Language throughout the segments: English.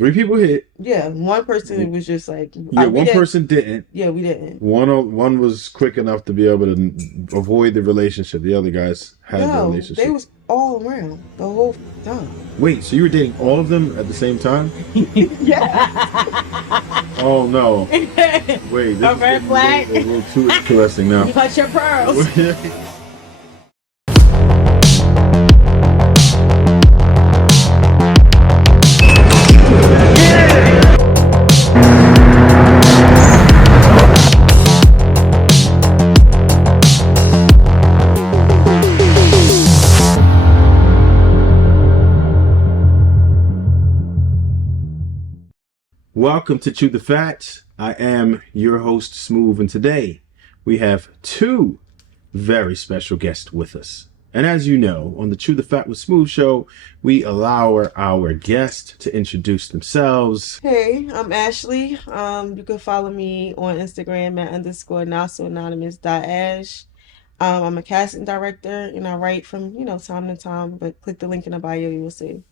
3 people hit. Yeah, one person was just like, Yeah, one person didn't. Yeah, we didn't. One was quick enough to be able to avoid the relationship. The other guys had the No, they relationship. was all around the whole time. Wait, so you were dating all of them at the same time? Yeah. Oh no! Wait, this A is red getting flag. a little too interesting now. Clutch your pearls. Welcome to Chew the Facts. I am your host, Smoove, and today we have 2 very special guests with us. And as you know, on the Chew the Fact with Smoove show, we allow our guests to introduce themselves. Hey, I'm Ashley. You can follow me on Instagram at _not-so-anonymous.ash. I'm a casting director and I write from, time to time, but click the link in the bio, you will see.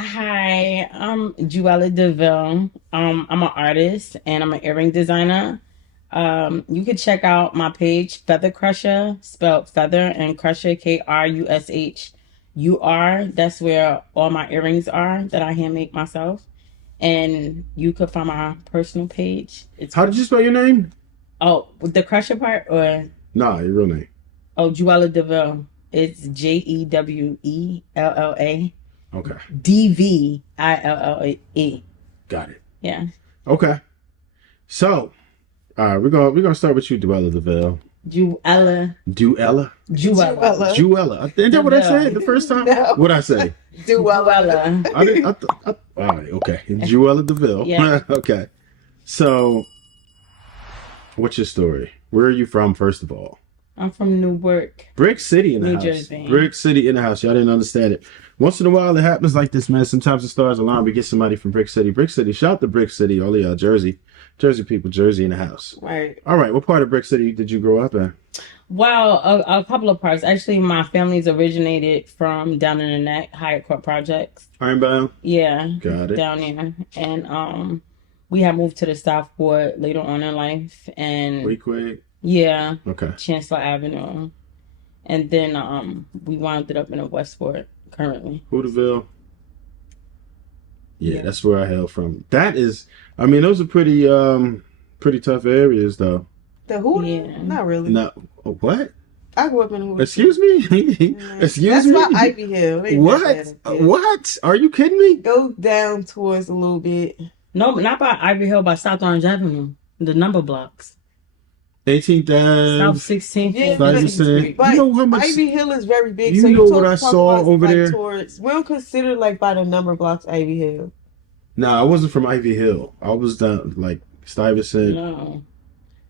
Hi, I'm Jewalladville. I'm an artist and I'm an earring designer. You can check out my page, Feather Crusher, spelled feather and crusher, KRUSHUR. That's where all my earrings are that I hand make myself. And you could find my personal page. How did you spell your name? Oh, with the crusher part or? Nah, your real name. Oh, Jewalladville. It's JEWELLA. Okay. DVILLE. Got it. Yeah. Okay. So, we're gonna start with you, Jewalladville. Jewella. Jewella. Isn't that what I said the first time? No. What'd I say? Jewella. I didn't. All right. Okay. Jewalladville. Yeah. Okay. So, what's your story? Where are you from, first of all? I'm from Newark. Brick City in the New house. Jersey. Brick City in the house. Y'all didn't understand it. Once in a while, it happens like this, man. Sometimes the stars align. We get somebody from Brick City. Brick City. Shout out to Brick City. All the Jersey people. Jersey in the house. Right. All right. What part of Brick City did you grow up in? Well, a couple of parts. Actually, my family's originated from down in the neck, Hyatt Court Projects. Ironbound? Yeah. Got it. Down there. And we had moved to the Southport later on in life. And Weequahic? yeah. Okay. Chancellor Avenue. And then we wound up in a Westport currently. Hooterville. Yeah, that's where I hail from. That is, I mean, those are pretty tough areas, though. The Hooter? Yeah. Not really. No, what? I grew up in the Hooter. Excuse me? Excuse me? That's by Ivy Hill. They What? did that. What? Are you kidding me? Go down towards a little bit. No, not by Ivy Hill, by South Orange Avenue. The number blocks. 18th Ave. South 16th. Yeah, Stuyvesant. but You know how much? Ivy Hill is very big. You so know you what I talk saw about, over like, there? we don't consider like by the number blocks Ivy Hill. No, I wasn't from Ivy Hill. I was down like Stuyvesant, No.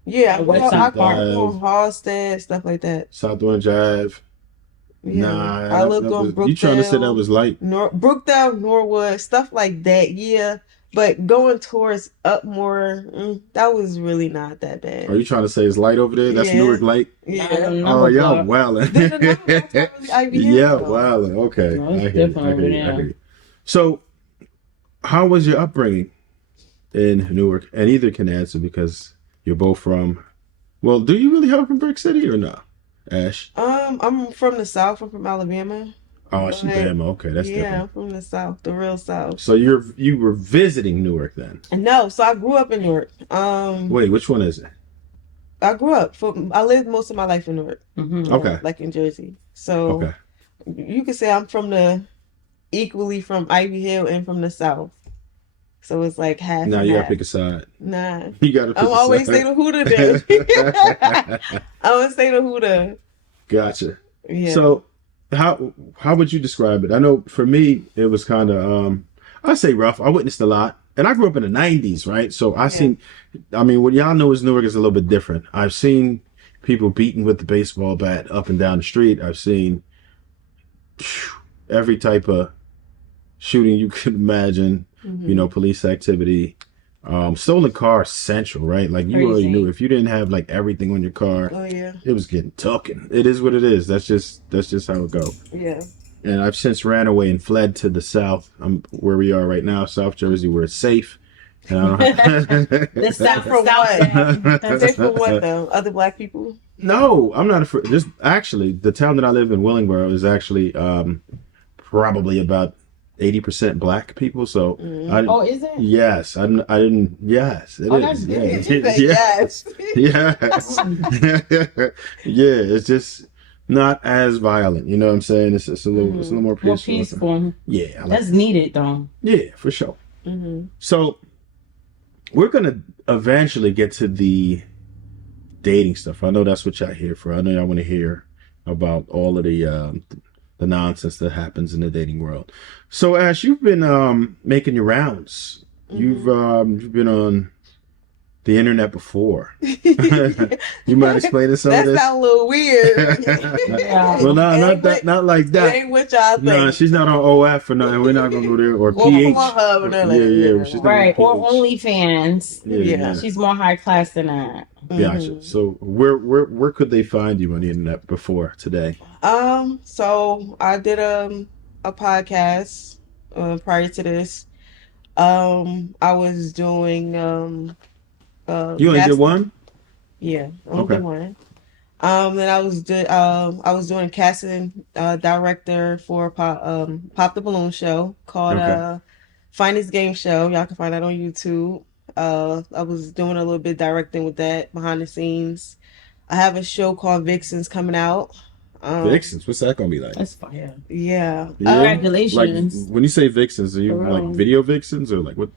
Yeah, West I Side grew up Ave. on Halstead, stuff like that. South Orange Ave. Yeah. Nah, I lived that on was, Brookdale. you trying to say that was light? Brookdale, Norwood, stuff like that. Yeah, but going towards Upmore, that was really not that bad. Are you trying to say it's light over there? That's Yeah. Newark light? Yeah. Oh, y'all wildin'. Then the number blocks are really Ivy Hill, Yeah, though. wildin'. Okay. No, it's I hear you, different I over hear you, I there. hear you. So, how was your upbringing in Newark? And either can answer because you're both from. Well, do you really have from Brick City or no, Ash? I'm from the South. I'm from Alabama. Oh, she's Bama. Okay, that's Yeah, different. I'm from the South, the real South. So you were visiting Newark then? No, so I grew up in Newark. Wait, which one is it? I grew up. I lived most of my life in Newark. Mm-hmm. Okay. Like in Jersey. So Okay. you could say I'm equally from Ivy Hill and from the South. So it's like half. Now and you gotta half. pick a side. Nah. You gotta pick I'm a always side. say the Hooter then. I would say the Hooter. Gotcha. Yeah. So how would you describe it? I know for me it was kind of I'd say rough. I witnessed a lot, and I grew up in the '90s, right? So seen. I mean, what y'all know is Newark is a little bit different. I've seen people beating with the baseball bat up and down the street. I've seen every type of shooting you could imagine. You know, police activity. Stolen car central, right? Like you already knew if you didn't have like everything on your car, Oh yeah. it was getting tucking. It is what it is. That's just how it go. Yeah. and I've since ran away and fled to the South. I'm where we are right now, South Jersey, where it's safe. And I don't The South From South. Safe for what though? Other black people? No, I'm not afraid. Just actually, the town that I live in, Willingboro, is actually probably about 80% black people. So, I, Oh, is it? yes, I didn't. Yes, it Oh, is. that's Yeah, good. Yes. yes, yeah. It's just not as violent. You know what I'm saying? It's a little, it's a little more More peaceful. peaceful. Yeah, I like That's needed, though. yeah, for sure. Mm-hmm. So, we're gonna eventually get to the dating stuff. I know that's what y'all here for. I know y'all want to hear about all of the nonsense that happens in the dating world. So, Ash, you've been making your rounds. You've been on the internet before. You might explain some That of this. sounds a little weird. Yeah. Well, no, It not ain't that, what- not like It that. ain't what y'all think. No, she's not on OF or nothing. We're not gonna go there or Or PH. Pornhub or nothing. Yeah, yeah. Yeah. She's not Right. on Or PH. OnlyFans. Yeah, Yeah. yeah. She's more high class than that. Gotcha. So where could they find you on the internet before today? So I did a podcast prior to this. I was doing You only did Master- one? Yeah, only Okay. did one. Then I was doing casting director for Pop the Balloon show called Okay. Finest Game Show. Y'all can find that on YouTube. I was doing a little bit directing with that behind the scenes. I have a show called Vixens coming out. Vixens, what's that gonna be like? That's fire. Yeah. Yeah? Congratulations. Like when you say vixens, are you For like real. video vixens or like what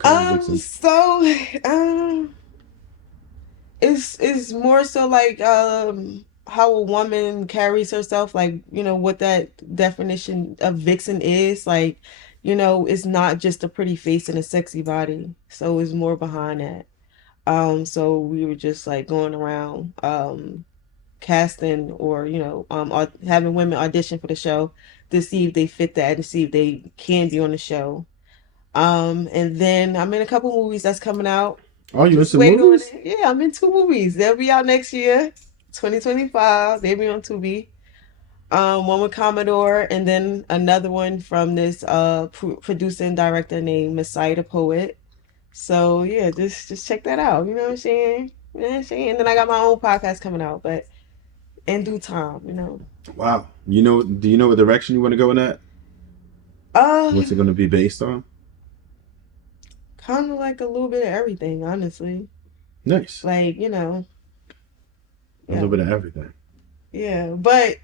kind of vixens? So it's more so like how a woman carries herself, like, you know, what that definition of vixen is, like, you know, it's not just a pretty face and a sexy body. So it's more behind that. So we were just like going around casting or, you know, having women audition for the show to see if they fit that and see if they can be on the show. And then I'm in a couple movies that's coming out. Oh, you in Just some wait on movies? it. Yeah, I'm in 2 movies. They'll be out next year, 2025. They'll be on Tubi. One with Commodore, and then another one from this producer and director named Messiah the Poet. So yeah, just check that out. You know what I'm saying? You know what I'm saying? And then I got my own podcast coming out, but in due time, you know. Wow. Do you know what direction you want to go in that? What's it gonna be based on? Kind of like a little bit of everything, honestly. Nice. Like, you know, A little bit of everything. yeah. But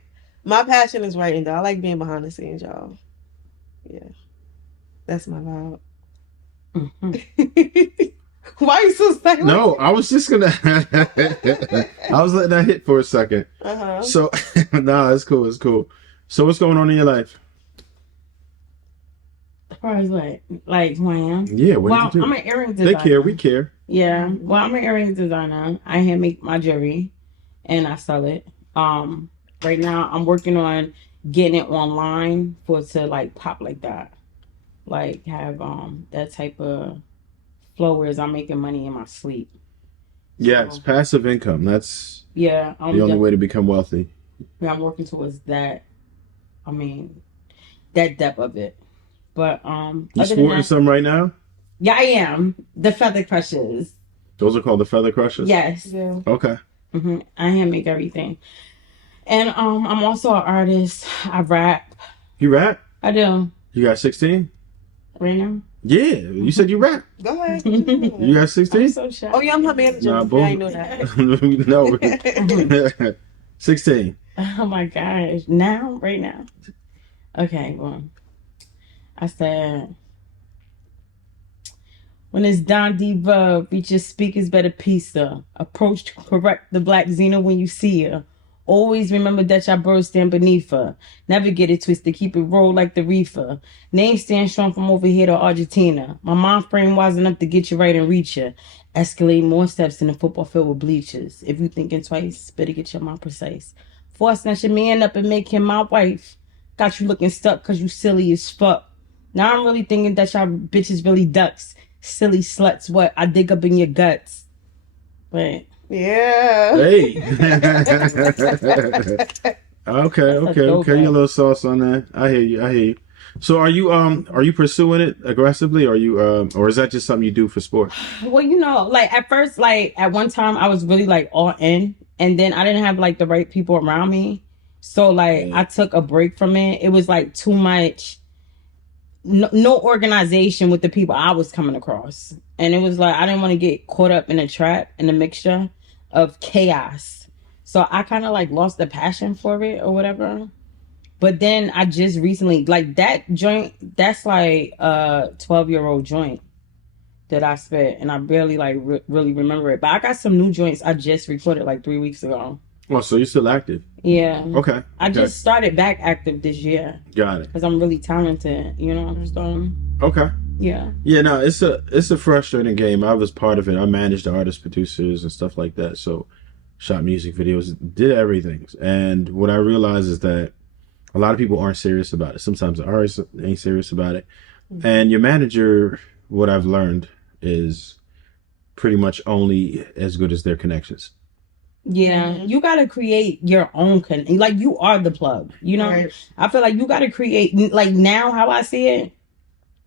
my passion is writing, though. I like being behind the scenes, y'all. Yeah. That's my vibe. Mhm. Why you so silent? No, I was just gonna I was letting that hit for a second. Uh-huh. So nah, it's cool, it's cool. So what's going on in your life? As far as what? Like who I am? Yeah, what Well, did you do? I'm an earring They designer. care, we care. Yeah. Well, I'm an earrings designer. I hand make my jewelry and I sell it. Right now I'm working on getting it online for it to like pop like that. Like have that type of flow where I'm making money in my sleep. Yes, So, passive income. That's yeah, the only way to become wealthy. I'm working towards that. I mean, that depth of it. But You other than sporting that, some right now? yeah, I am the feather crushes. Those are called the feather crushers? Yes. Yeah. Okay. I hand make everything. And I'm also an artist. I rap. You rap? I do. You got 16? Right now. Yeah, you said you rap. Go ahead. You got I'm 16? so shy. Oh, yeah, I'm her manager. Nah, I both. ain't know that. No. 16. Oh my gosh. Now? Right now? Okay, well. I said, when it's Don Diva, reach your speakers, better piece her. Approach to correct the black Xena when you see her. Always remember that y'all birds stand beneath her. Never get it twisted, keep it roll like the reefer. Name stand strong from over here to Argentina. My mind frame wise enough to get you right and reach you. Escalate more steps in the football field with bleachers. If you thinking twice, better get your mind precise. Before I snatch your man up and make him my wife. Got you looking stuck cause you silly as fuck. Now I'm really thinking that y'all bitches really ducks. Silly sluts, what? I dig up in your guts. But Yeah. Hey. Okay, That's a okay, okay. throwback. Your little sauce on that. I hear you. I hear you. So are you pursuing it aggressively? Or are you or is that just something you do for sport? Well, like at first, like at one time, I was really like all in, and then I didn't have like the right people around me, so like Yeah. I took a break from it. It was like too much, no organization with the people I was coming across, and it was like I didn't want to get caught up in a trap in a mixture of chaos. So I kind of like lost the passion for it or whatever. But then I just recently like that joint. That's like a 12-year-old joint that I spent, and I barely like really remember it. But I got some new joints I just recorded like 3 weeks ago. Oh, so you're still active? Yeah. Okay. I okay. just started back active this year Got it. because I'm really talented, So Okay. yeah. Yeah, no, it's a frustrating game. I was part of it. I managed the artists, producers, and stuff like that. So, shot music videos, did everything. And what I realized is that a lot of people aren't serious about it. Sometimes the artists ain't serious about it. And your manager, what I've learned, is pretty much only as good as their connections. Yeah, you got to create your own like you are the plug, Right. I feel like you got to create, like now how I see it,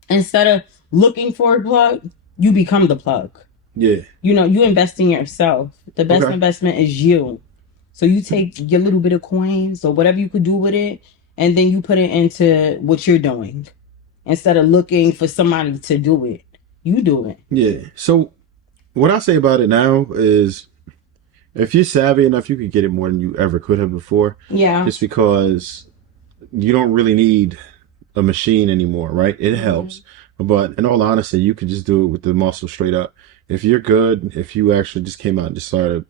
instead of looking for a plug, you become the plug. Yeah. You invest in yourself. The best Okay. investment is you. So you take your little bit of coins or whatever you could do with it, and then you put it into what you're doing instead of looking for somebody to do it. You do it. Yeah. So what I say about it now is if you're savvy enough, you could get it more than you ever could have before. Yeah. Just because you don't really need a machine anymore, right? It helps. But in all honesty, you could just do it with the muscle straight up. If you're good, if you actually just came out and just started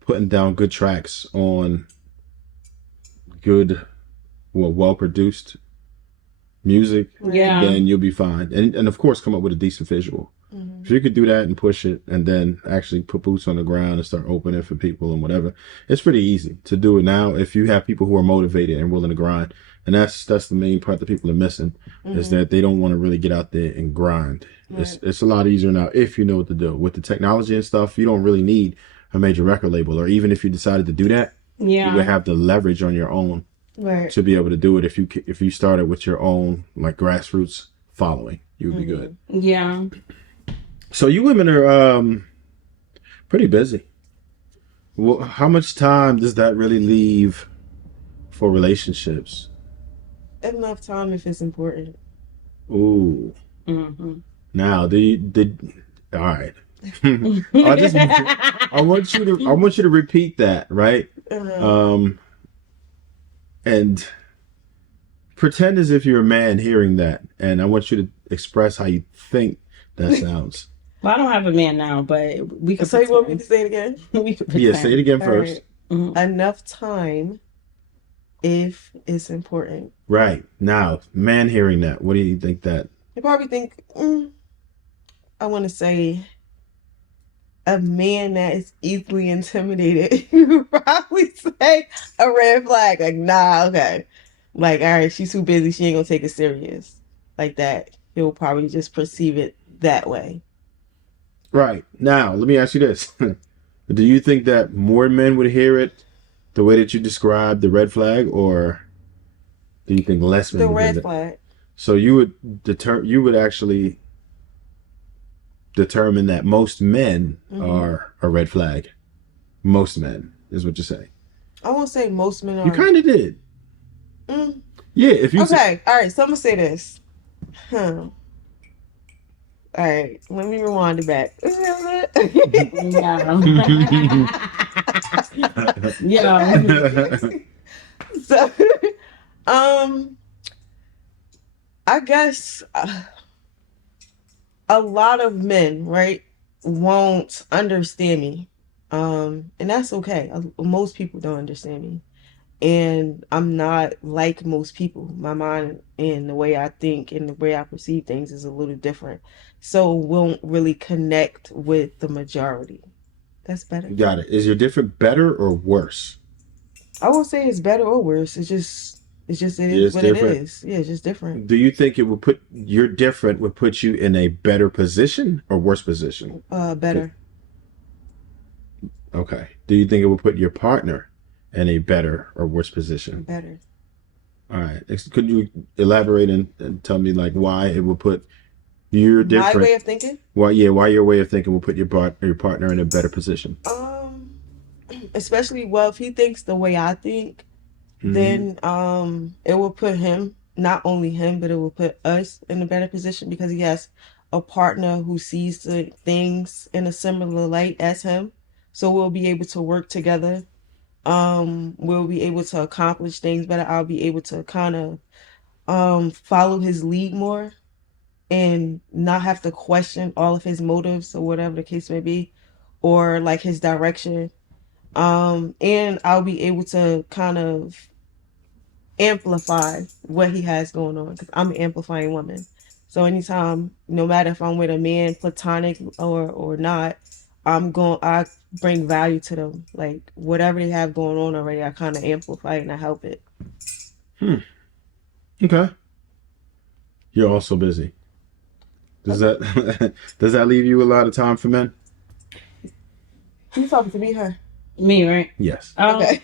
putting down good tracks on good, well-produced music, Yeah. then you'll be fine. And of course, come up with a decent visual. If you could do that and push it and then actually put boots on the ground and start opening for people and whatever, it's pretty easy to do it now if you have people who are motivated and willing to grind. And that's the main part that people are missing is that they don't want to really get out there and grind. Right. It's a lot easier now if you know what to do. With the technology and stuff, you don't really need a major record label. Or even if you decided to do that, Yeah. you would have the leverage on your own Right. to be able to do it. If you started with your own like grassroots following, you would be good. Yeah. So you women are pretty busy. Well, how much time does that really leave for relationships? Enough time if it's important. Ooh. Mm-hmm. Now, all right. I want you to repeat that, right? And pretend as if you're a man hearing that, and I want you to express how you think that sounds. Well, I don't have a man now, but we could. So you want me to say it again? We could Yeah, pretend. say it again All first. right. Enough time if it's important. Right. Now, man hearing that, what do you think that? You probably think, I want to say a man that is easily intimidated. You would probably say a red flag. Like, nah, okay. Like, all right, she's too busy. She ain't going to take it serious. Like that. He'll probably just perceive it that way. Right. Now, let me ask you this. Do you think that more men would hear it the way that you described the red flag, or do you think less men The would hear red it? flag. So you would actually determine that most men are a red flag. Most men is what you're saying. I won't say most men are. You kind of did. Mm. Yeah. If you Okay. All right. So I'm going to say this. All right, let me rewind it back. Yeah. So, I guess a lot of men, right, won't understand me, and that's okay. Most people don't understand me, and I'm not like most people. My mind and the way I think and the way I perceive things is a little different, so won't really connect with the majority. That's better. Got it. Is your different better or worse? I won't say it's better or worse. It is It's what different. it is. Yeah, it's just different. Do you think it would put you in a better position or worse position? Better. Okay. Do you think it would put your partner in a better or worse position? Better. All right. Could you elaborate and tell me like why it would put you're My different? way of thinking. Why? Yeah. Why your way of thinking will put your partner in a better position? Especially, well, if he thinks the way I think, then it will put him, not only him, but it will put us in a better position because he has a partner who sees the things in a similar light as him. So we'll be able to work together. We'll be able to accomplish things better. I'll be able to kind of follow his lead more and not have to question all of his motives or whatever the case may be, or like his direction. And I'll be able to kind of amplify what he has going on because I'm an amplifying woman. So anytime, no matter if I'm with a man, platonic or not, I bring value to them. Like whatever they have going on already, I kind of amplify it and I help it. Okay. You're also busy. Does that does that leave you a lot of time for men? You talking to me, her? Me, right? Yes. Okay.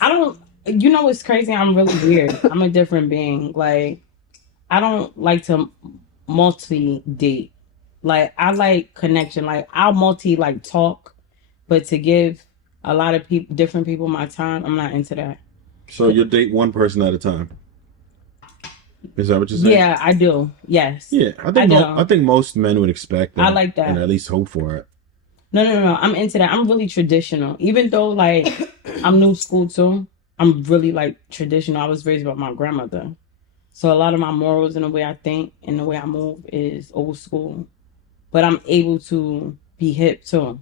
I don't. You know what's crazy? I'm really weird. I'm a different being. Like I don't like to multi date. Like I like connection. Like I'll multi like talk, but to give a lot of people, different people, my time, I'm not into that. So you date one person at a time. Is that what you're saying? Yeah, I do. Yes. Yeah, I think most men would expect that. I like that. And at least hope for it. No. I'm into that. I'm really traditional. Even though like I'm new school too, I'm really like traditional. I was raised by my grandmother. So a lot of my morals and the way I think and the way I move is old school. But I'm able to be hip too.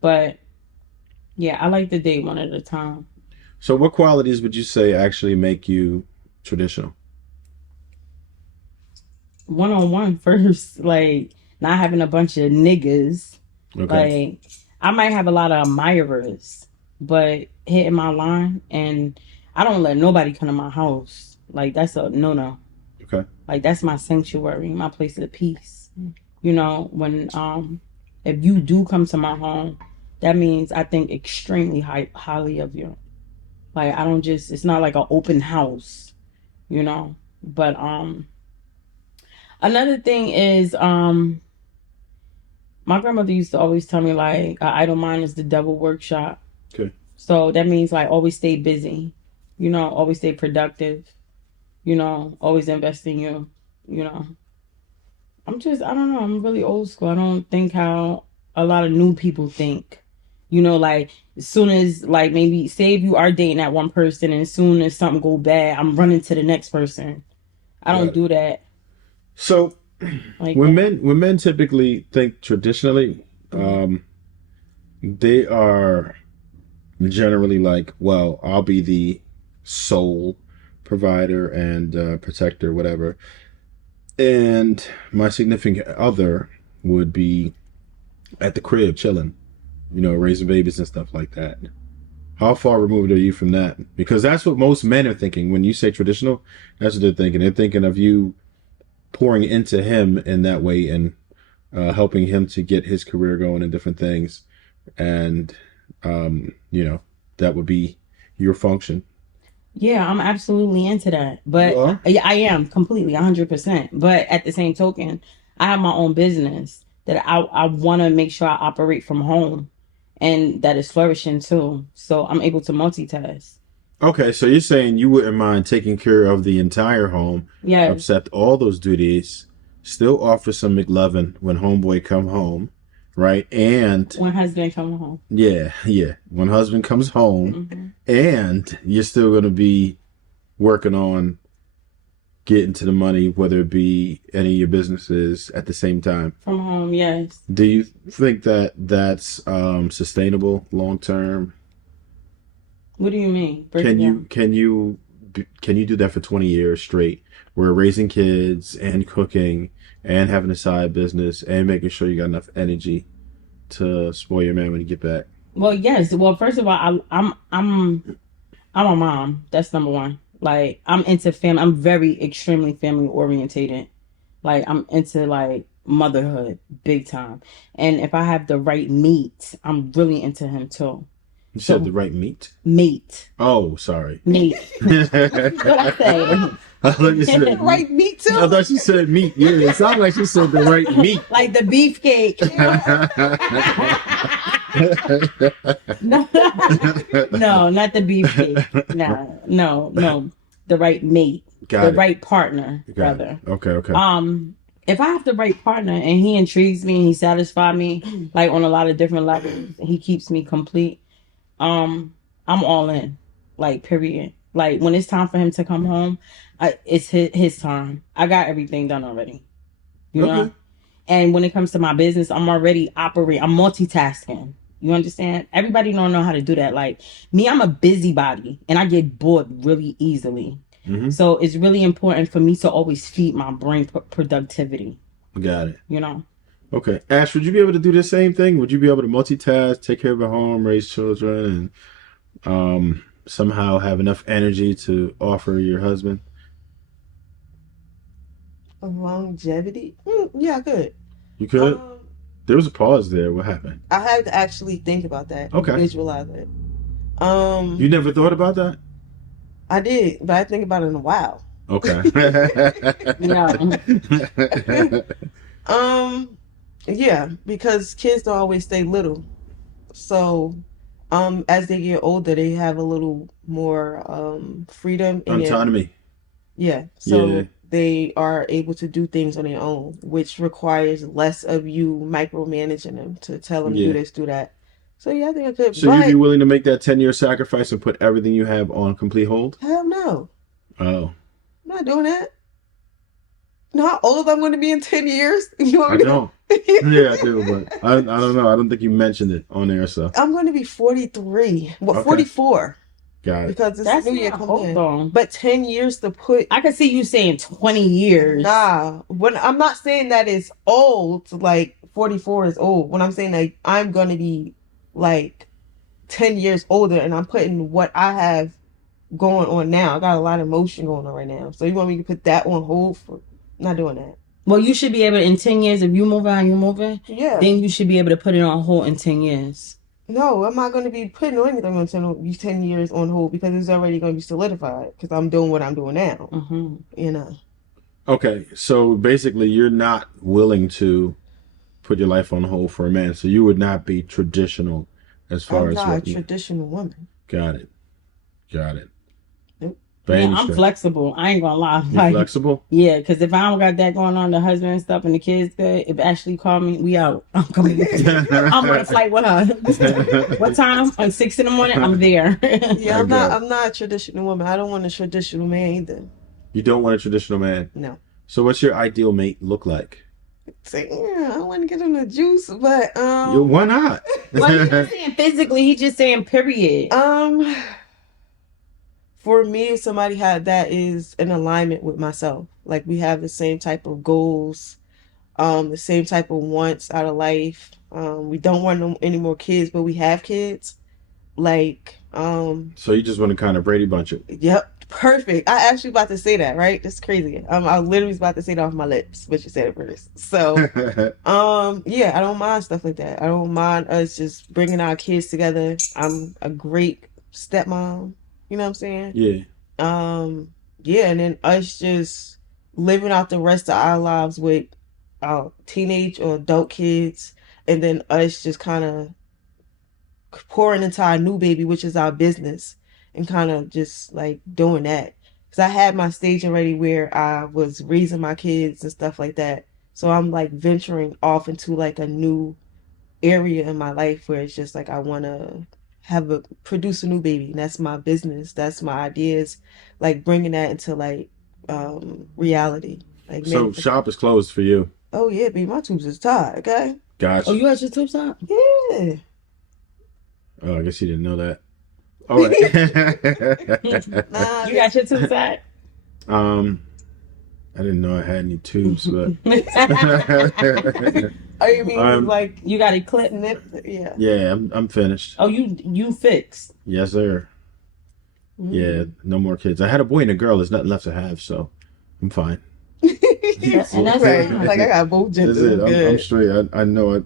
But yeah, I like to date one at a time. So what qualities would you say actually make you traditional? One-on-one first, like not having a bunch of niggas. Okay. Like I might have a lot of admirers, but hitting my line and I don't let nobody come to my house. Like that's a no. Okay. Like that's my sanctuary, my place of peace. You know, when if you do come to my home, that means I think extremely highly of you. Like I don't just it's not like an open house, you know. But another thing is my grandmother used to always tell me like an idle mind is the devil workshop. Okay. So that means like always stay busy, you know, always stay productive, you know, always invest in you, you know. I don't know, I'm really old school. I don't think how a lot of new people think. You know, like as soon as like maybe say if you are dating that one person and as soon as something go bad, I'm running to the next person. I don't do that. So Like when men typically think traditionally, they are generally like, well, I'll be the sole provider and protector, whatever. And my significant other would be at the crib chilling, you know, raising babies and stuff like that. How far removed are you from that? Because that's what most men are thinking. When you say traditional, that's what they're thinking. They're thinking of you pouring into him in that way and helping him to get his career going and different things. And, you know, that would be your function. yeah, I'm absolutely into that. But You are? yeah, I am completely 100%. But at the same token, I have my own business that I want to make sure I operate from home and that is flourishing too. So I'm able to multitask. Okay, so you're saying you wouldn't mind taking care of the entire home, Yeah. accept all those duties, still offer some McLovin when homeboy come home, right? And When husband come home. yeah, when husband comes home, and you're still going to be working on getting to the money, whether it be any of your businesses at the same time. From home, yes. Do you think that that's sustainable long term? What do you mean? Break it Can down. you do that for 20 years straight? We're raising kids and cooking and having a side business and making sure you got enough energy to spoil your man when you get back. Well, yes. Well, first of all, I'm a mom. That's number one. Like I'm into family. I'm very extremely family orientated. Like I'm into like motherhood big time. And if I have the right meat, I'm really into him too. You said the right meat? Mate. Oh, sorry. Mate. What I say? I thought you said Right, me too. I thought you said meat. Yeah, it sounded like you said the right meat. Like the beefcake. No, not the beefcake. No. The right mate. The right partner, rather. Okay. If I have the right partner and he intrigues me and he satisfies me like on a lot of different levels, he keeps me complete. I'm all in. Like, period. Like, when it's time for him to come home, it's his time. I got everything done already. You know? And when it comes to my business, I'm already operating. I'm multitasking. You understand? Everybody don't know how to do that. Like, me, I'm a busybody and I get bored really easily. Mm-hmm. So it's really important for me to always feed my brain productivity. Got it. You know? Okay. Ash, would you be able to do the same thing? Would you be able to multitask, take care of a home, raise children, and somehow have enough energy to offer your husband? Longevity? Yeah, I could. You could? There was a pause there. What happened? I had to actually think about that. Okay. Visualize it. You never thought about that? I did, but I think about it in a while. Okay. Yeah, because kids don't always stay little. So, as they get older, they have a little more freedom and autonomy. So they are able to do things on their own, which requires less of you micromanaging them to tell them do this, do that. So yeah, I think I could. So you'd be willing to make that 10-year sacrifice and put everything you have on complete hold? Hell no. Oh. I'm not doing that. You know how old I'm going to be in 10 years? You know what I know. Yeah, I do, but I don't know. I don't think you mentioned it on there, so. I'm going to be 43. Well, 44. Got it. Because that's new year coming in. On. But 10 years to put. I can see you saying 20 years. Nah. When I'm not saying that it's old, like 44 is old. When I'm saying like I'm going to be like 10 years older and I'm putting what I have going on now. I got a lot of emotion going on right now. So you want me to put that on hold for not doing that? Well, you should be able to, in 10 years, if you move out and you're moving, then you should be able to put it on hold in 10 years. No, I'm not going to be putting anything on 10 years on hold because it's already going to be solidified because I'm doing what I'm doing now. Mm-hmm. You know. Okay, so basically you're not willing to put your life on hold for a man, so you would not be traditional as far as I'm not a traditional woman. Got it. Nope. Yeah, I'm flexible. I ain't gonna lie. You're flexible? Yeah, because if I don't got that going on, the husband and stuff, and the kids good, if Ashley call me, we out. I'm coming. I'm on a flight with her. What time? At 6 a.m. I'm there. Yeah, I'm not a traditional woman. I don't want a traditional man either. You don't want a traditional man? No. So what's your ideal mate look like? Say, I want to get him the juice, but why not? Well, he's not saying physically, he's just saying period. For me, if somebody had that is in alignment with myself, like we have the same type of goals, the same type of wants out of life. We don't want any more kids, but we have kids. Like, so you just want to kind of Brady Bunch it? Yep. Perfect. I actually about to say that, right? That's crazy. I literally was about to say it off my lips, but you said it first. So, yeah, I don't mind stuff like that. I don't mind us just bringing our kids together. I'm a great stepmom. You know what I'm saying? Yeah. Yeah, and then us just living out the rest of our lives with our teenage or adult kids, and then us just kind of pouring into our new baby, which is our business. And kind of just like doing that. Because I had my stage already where I was raising my kids and stuff like that. So I'm like venturing off into like a new area in my life where it's just like I want to produce a new baby. And that's my business. That's my ideas. Like bringing that into like reality. Like so shop is closed for you. Oh yeah, baby, my tubes is tied. Okay. Gotcha. Oh, you had your tubes out? Yeah. Oh, I guess you didn't know that. Oh, wait. You got your tubes out? I didn't know I had any tubes, but. Oh, you mean like you got it clipped? Yeah. Yeah, I'm finished. Oh, you fixed? Yes, sir. Mm-hmm. Yeah, no more kids. I had a boy and a girl. There's nothing left to have, so I'm fine. And that's right. Like I got both genders. That's it. I'm straight. I know it.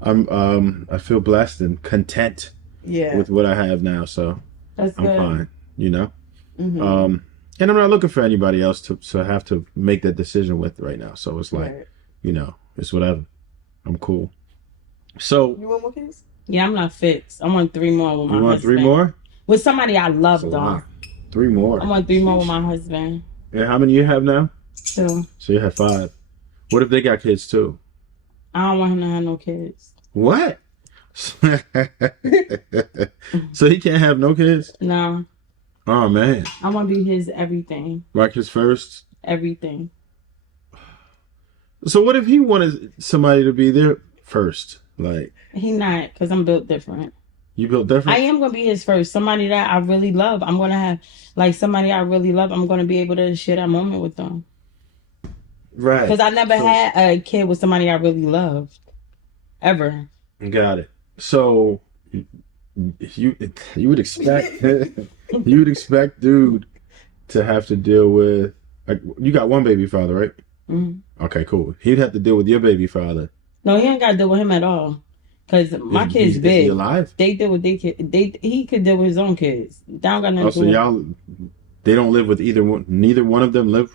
I feel blessed and content Yeah. with what I have now, so That's I'm good. fine. You know. Mm-hmm. And I'm not looking for anybody else to have to make that decision with right now. So it's like, Right. you know, it's whatever. I'm cool. So You want more kids? Yeah, I'm not fixed. I want 3 more with my you want husband. 3 more? With somebody I love, That's a though. lot. 3 more. I want 3 more with my husband. And how many you have now? 2. So you have 5. What if they got kids too? I don't want him to have no kids. What? So he can't have no kids? No. Oh man. I want to be his everything. Like his first? Everything. So what if he wanted somebody to be there first? Like, He not, because I'm built different. you built different? I am going to be his first. Somebody that I really love. I'm going to have, like, somebody I really love. I'm going to be able to share that moment with them. Right. Because I never had a kid with somebody I really loved. Ever. Got it. So you would expect you would expect dude to have to deal with, like, you got one baby father, right? Mm-hmm. Okay, cool. He'd have to deal with your baby father. No, he ain't got to deal with him at all. Because my kid's Is big. he alive? They deal with their kids. He could deal with his own kids. They don't got nothing Oh, to so do y'all, they don't live with either one. Neither one of them live.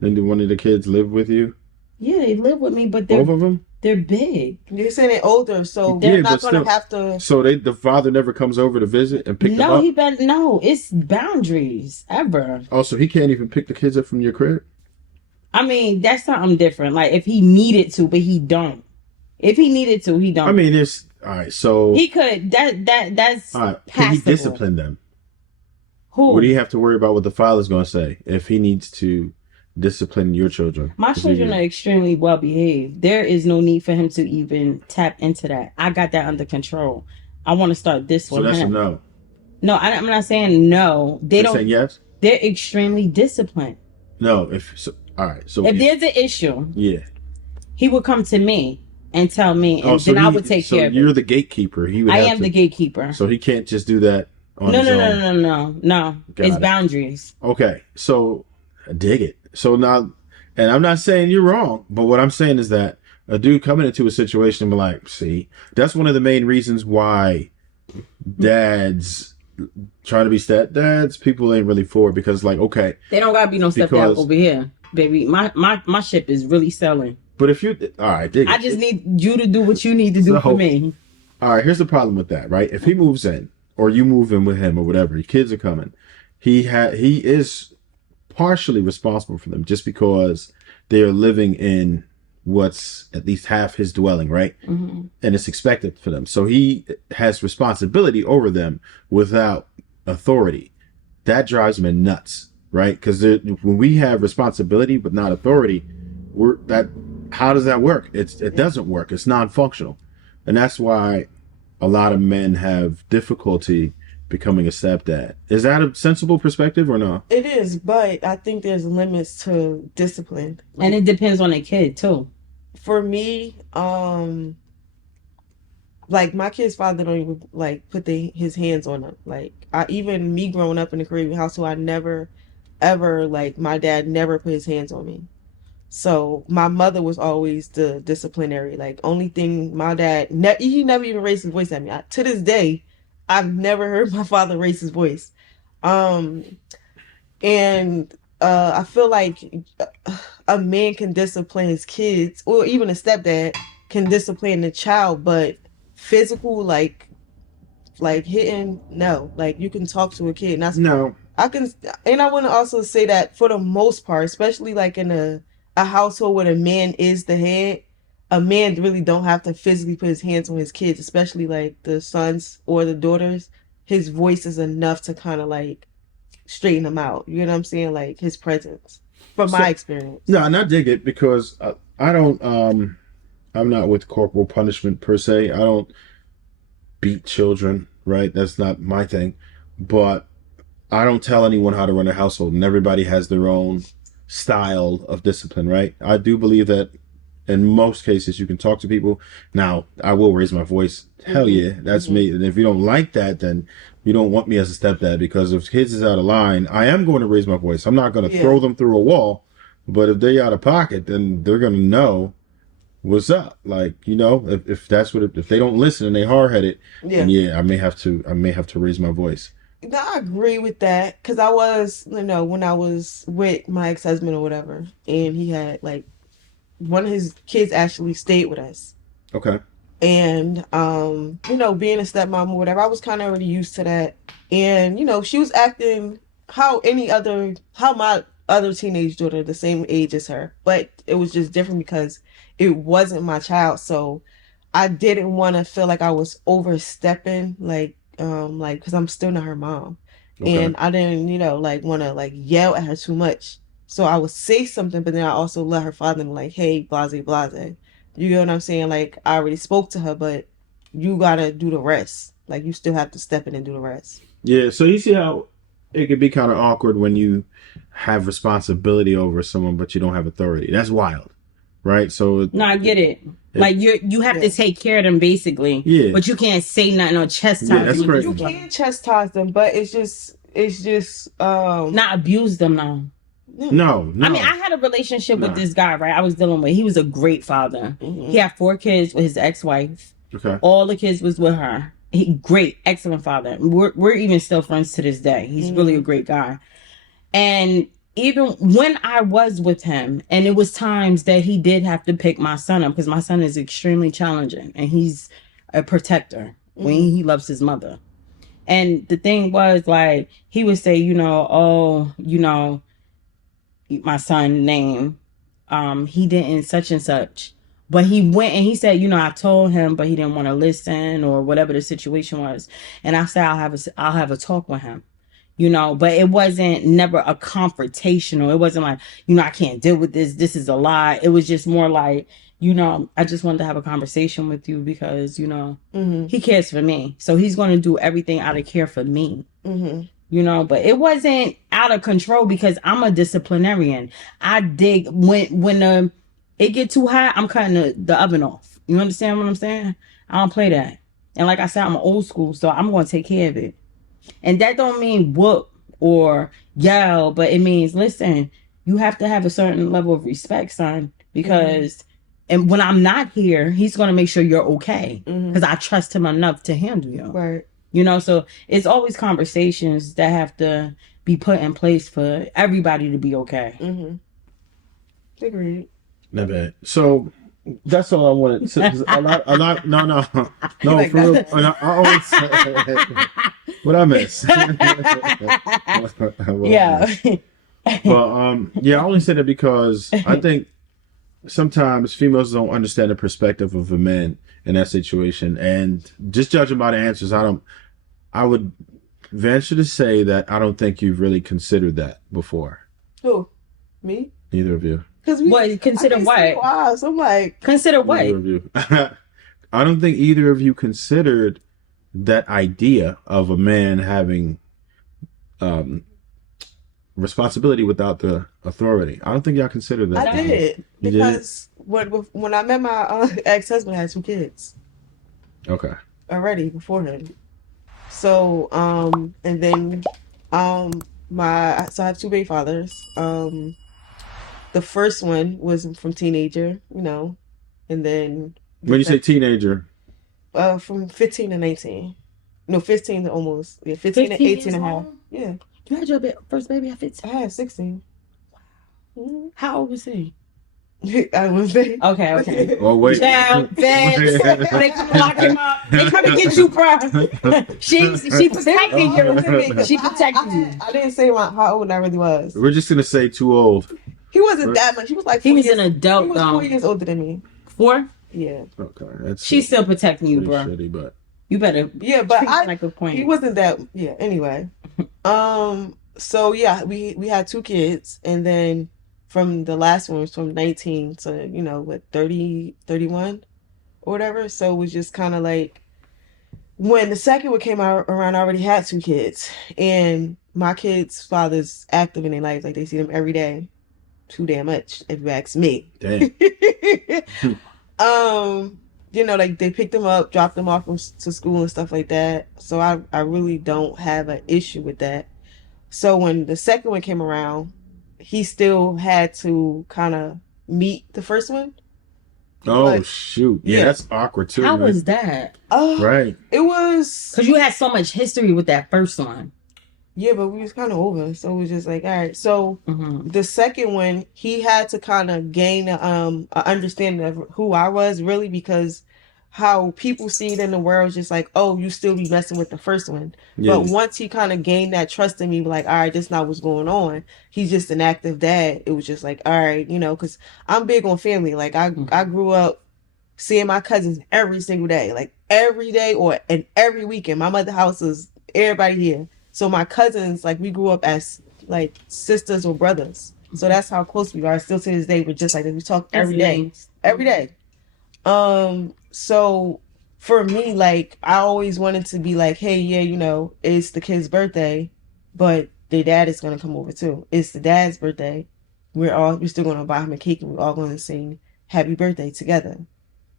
Neither one of the kids live with you. Yeah, they live with me, but Both of them. they're big. You're saying they're older, so they're Yeah, not but going to still- have to. So the father never comes over to visit and pick them No, up. no, it's boundaries ever. Oh, so he can't even pick the kids up from your crib. I mean, that's something different. Like if he needed to, but he don't. If he needed to, he don't. I mean, it's all right. So he could. That's all right. Can he passable. discipline them? Who? Would he have to worry about what the father's going to say if he needs to discipline your children? My children are extremely well behaved. There is no need for him to even tap into that. I got that under control. I want to start this So one. that's a no. No, I'm not saying no. They You're don't. saying yes? They're extremely disciplined. No. If so, all right. So If there's an issue, yeah. he would come to me and tell me, and so then I would take care of you're it. the gatekeeper. He would. I have am to, the gatekeeper. So he can't just do that on No. his own. No. Got It's it. boundaries. Okay. So I dig it. So now, and I'm not saying you're wrong, but what I'm saying is that a dude coming into a situation and be like, see, that's one of the main reasons why dads trying to be stepdads, people ain't really for it, because like, okay, They don't gotta be no stepdad Because- over here, baby. My ship is really selling. but if you, all right, dig I it. just need you to do what you need to do So- for me. All right, here's the problem with that, right? If he moves in, or you move in with him, or whatever, your kids are coming, he is partially responsible for them, just because they are living in what's at least half his dwelling, right? Mm-hmm. And it's expected for them, so he has responsibility over them without authority. That drives him nuts, right? Because when we have responsibility but not authority, how does that work? It doesn't work. It's non-functional. And that's why a lot of men have difficulty becoming a stepdad. Is that a sensible perspective or no? It is, but I think there's limits to discipline. And it depends on the kid too. For me, like my kid's father don't even like put his hands on them. Like even me growing up in a Caribbean household, I never, ever like my dad never put his hands on me. So my mother was always the disciplinary. Like only thing my dad, he never even raised his voice at me. To this day, I've never heard my father raise his voice. And I feel like a man can discipline his kids, or even a stepdad can discipline the child, but physical, like hitting, no. Like you can talk to a kid, and that's No. I want to also say that for the most part, especially like in a household where the man is the head, a man really don't have to physically put his hands on his kids, especially like the sons or the daughters. His voice is enough to kind of like straighten them out. You know what I'm saying? Like his presence, from my experience. No, and I dig it, because I don't, I'm not with corporal punishment per se. I don't beat children, right? That's not my thing. But I don't tell anyone how to run a household, and everybody has their own style of discipline, right? I do believe that in most cases you can talk to people. Now, I will raise my voice. Hell yeah, that's me. And if you don't like that, then you don't want me as a stepdad, because if kids is out of line, I am going to raise my voice. I'm not going to throw them through a wall, but if they're out of pocket, then they're going to know what's up? Like, if that's what if they don't listen and they hard headed, Yeah. then yeah, I may have to raise my voice. No, I agree with that because I was, when I was with my ex-husband or whatever, and he had like one of his kids actually stayed with us. Okay. And being a stepmom or whatever, I was kind of already used to that. And she was acting how my other teenage daughter, the same age as her, but it was just different because it wasn't my child. So I didn't want to feel like I was overstepping, like because I'm still not her mom, Okay. and I didn't, like want to like yell at her too much. So I would say something, but then I also let her father know, like, hey, blase, blase. You get what I'm saying? Like, I already spoke to her, but you gotta do the rest. Like, you still have to step in and do the rest. Yeah. So you see how it could be kind of awkward when you have responsibility over someone, but you don't have authority. That's wild, right? So No, I get it. Like you have to take care of them basically. Yeah. But you can't say nothing or chastise Yeah, that's them. crazy. You can chastise them, but it's just Not abuse them now. No. I mean, I had a relationship with this guy, right? I was dealing with. He was a great father. Mhm. He had 4 kids with his ex-wife. Okay. All the kids was with her. Great, excellent father. We're even still friends to this day. He's really a great guy. And even when I was with him, and it was times that he did have to pick my son up because my son is extremely challenging and he's a protector when he loves his mother. And the thing was, like, he would say, my son name, he didn't such and such. But he went and he said, I told him, but he didn't want to listen or whatever the situation was. And I said, I'll have a talk with him. But it wasn't never a confrontational. It wasn't like, I can't deal with this. This is a lie. It was just more like, I just wanted to have a conversation with you because, he cares for me. So he's going to do everything out of care for me. But it wasn't out of control because I'm a disciplinarian. I dig when it get too hot, I'm cutting the oven off. You understand what I'm saying? I don't play that. And like I said, I'm old school, so I'm going to take care of it. And that don't mean whoop or yell, but it means, listen, you have to have a certain level of respect, son, because and when I'm not here, he's going to make sure you're okay because I trust him enough to handle you. Right. So it's always conversations that have to be put in place for everybody to be okay. Agreed. Not bad. So that's all I wanted. So, a lot. No, Like for real. that. I always. What I miss. Yeah. But yeah, I only said it because I think sometimes females don't understand the perspective of a man in that situation, and just judging by the answers, I would venture to say that I don't think you've really considered that before. Who? Me? Neither of you. What? Consider what? Wow. So I'm like, Consider what? Neither of you. I don't think either of you considered that idea of a man having responsibility without the authority. I don't think y'all considered that. I did You because when I met my ex-husband, I had 2 kids Okay. already before him. So and then so I have 2 baby fathers. The first one was from teenager, and then When you say teenager, from 15 to 19. No, 15 to almost. Yeah, 15 to 18 and a half. Yeah. You had your first baby at 15? I had 16. Mhm. How old was he? I was big. Okay. oh wait, Child, bitch. They come to lock him up. They come to get you, bro. She protecting you. She protecting you. I didn't say how old I really was. we're just gonna say too old. He wasn't that much. He was like 4 He was years, an adult, he was though. 4 years older than me. 4? Yeah. Okay, that's She's still protecting you, pretty bro. shitty, but You better. Yeah, but treat him like a he queen. wasn't that. Yeah. Anyway, so yeah, we had 2 kids, and then from the last one was from 19 to 30, 31 or whatever. So it was just kind of like when the second one came out around, I already had 2 kids, and my kids' father's active in their life. Like, they see them every day. Too damn much, if you ask me. damn. Like, they picked them up, dropped them off to school and stuff like that. So I really don't have an issue with that. So when the second one came around, he still had to kind of meet the first one. Oh But shoot! Yeah, yeah. that's awkward too. How man. was that? Right? It was Because you had so much history with that first one. yeah, but we was kind of over, so it was just like, all right. So Mm-hmm. the second one, he had to kind of gain a understanding of who I was really, because how people see it in the world is just like, oh, you still be messing with the first one. Yeah. But once he kind of gained that trust in me, like, all right, this not what's going on. He's just an active dad. It was just like, all right, because I'm big on family. Like I grew up seeing my cousins every single day, like every day and every weekend. My mother's house is everybody here. So my cousins, like we grew up as like sisters or brothers. So that's how close we are. Still to this day, we're just like this. We talk every day. Every day. So for me, like I always wanted to be like, hey, yeah, it's the kid's birthday, but their dad is gonna come over too. It's the dad's birthday. We're still gonna buy him a cake and we're all gonna sing happy birthday together.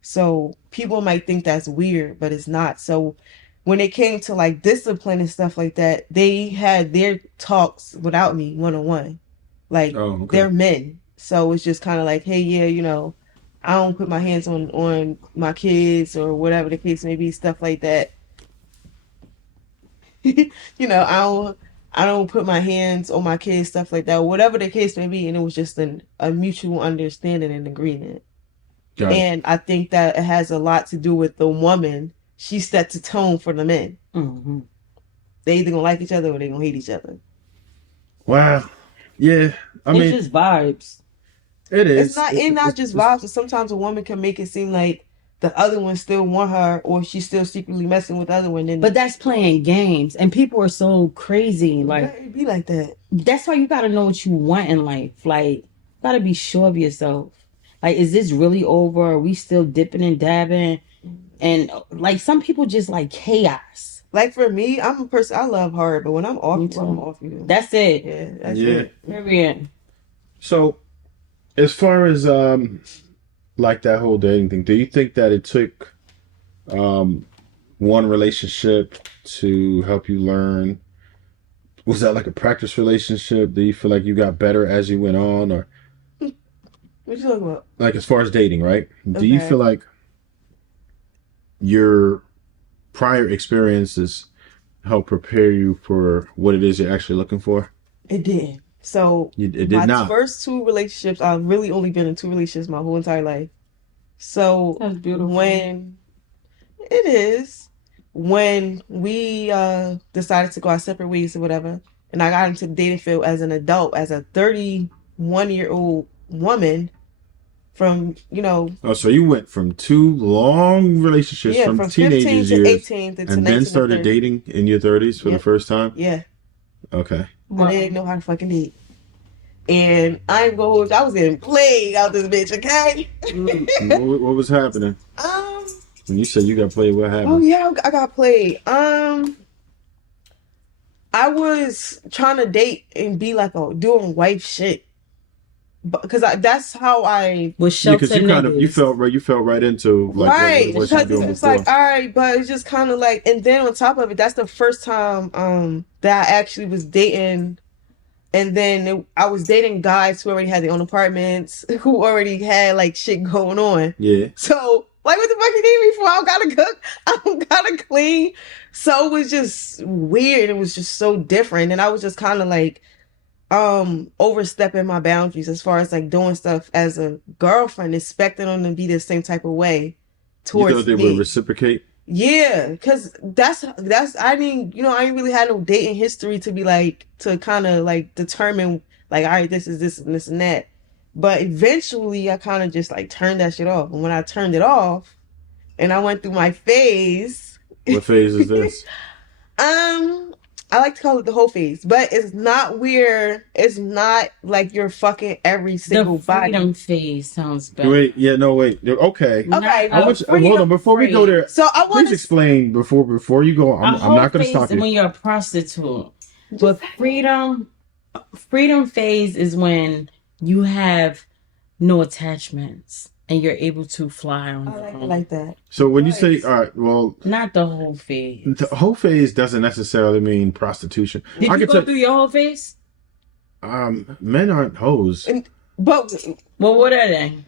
So people might think that's weird, but it's not. So when it came to like discipline and stuff like that, they had their talks without me one on one. Like they're men. So it's just kind of like, hey, yeah, I don't put my hands on my kids or whatever the case may be, stuff like that. I don't put my hands on my kids, stuff like that, whatever the case may be. And it was just a mutual understanding and agreement. And I think that it has a lot to do with the woman. She sets the tone for the men. Mm-hmm. They either gonna like each other or they gonna hate each other. Wow. Yeah. I mean, it's just vibes. It is. It's not just vibes. But sometimes a woman can make it seem like the other one still want her, or she's still secretly messing with the other one. But that's playing games, and people are so crazy. Like it be like that. That's why you gotta know what you want in life. Like, you gotta be sure of yourself. Like, is this really over? Are we still dipping and dabbing? And like some people just like chaos. Like for me, I'm a person, I love her, but when I'm off you, I'm off you. That's it. Yeah, that's it. Period. So, as far as like that whole dating thing, do you think that it took one relationship to help you learn? Was that like a practice relationship? Do you feel like you got better as you went on, or what you talking about? Like as far as dating, right? Do you feel like your prior experiences help prepare you for what it is you're actually looking for? It did. So it did my not. First two relationships, I've really only been in two relationships my whole entire life. So that's beautiful. When we decided to go our separate ways or whatever, and I got into the dating field as an adult, as a 31-year-old woman, from Oh, so you went from two long relationships from teenagers 15 to 18 to and then started dating in your 30s for the first time? Yeah. Okay. I didn't know how to fucking date. And I ain't gonna hold you, I was getting played out this bitch, okay? What was happening? When you said you got played, what happened? Oh yeah, I got played. I was trying to date and be like doing wife shit. Because that's how I was sheltered. Because you felt right into like right. what you were doing it's before. like all right, but it's just kind of like, and then on top of it, that's the first time that I actually was dating, and then I was dating guys who already had their own apartments, who already had like shit going on. Yeah. So like, what the fuck you need me for? I don't gotta cook. I don't gotta clean. So it was just weird. It was just so different, and I was just kind of like overstepping my boundaries as far as like doing stuff as a girlfriend, expecting them to be the same type of way towards me. You thought they would reciprocate? Yeah, because that's I didn't really had no dating history to be like, to kind of like determine like, all right, this is this and this and that. But eventually I kind of just like turned that shit off. And when I turned it off and I went through my phase. What phase is this? I like to call it the whole phase, but it's not like you're fucking every single body. The freedom phase sounds better. Wait. Okay. Okay. Hold on, before we go there. So I want to explain before you go. I'm not going to stop you. When you're a prostitute, but freedom phase is when you have no attachments and you're able to fly on your own. I like that. So when you say, all right, well, not the whole phase. The whole phase doesn't necessarily mean prostitution. Did you go through your whole phase? Men aren't hoes. But well, what are they?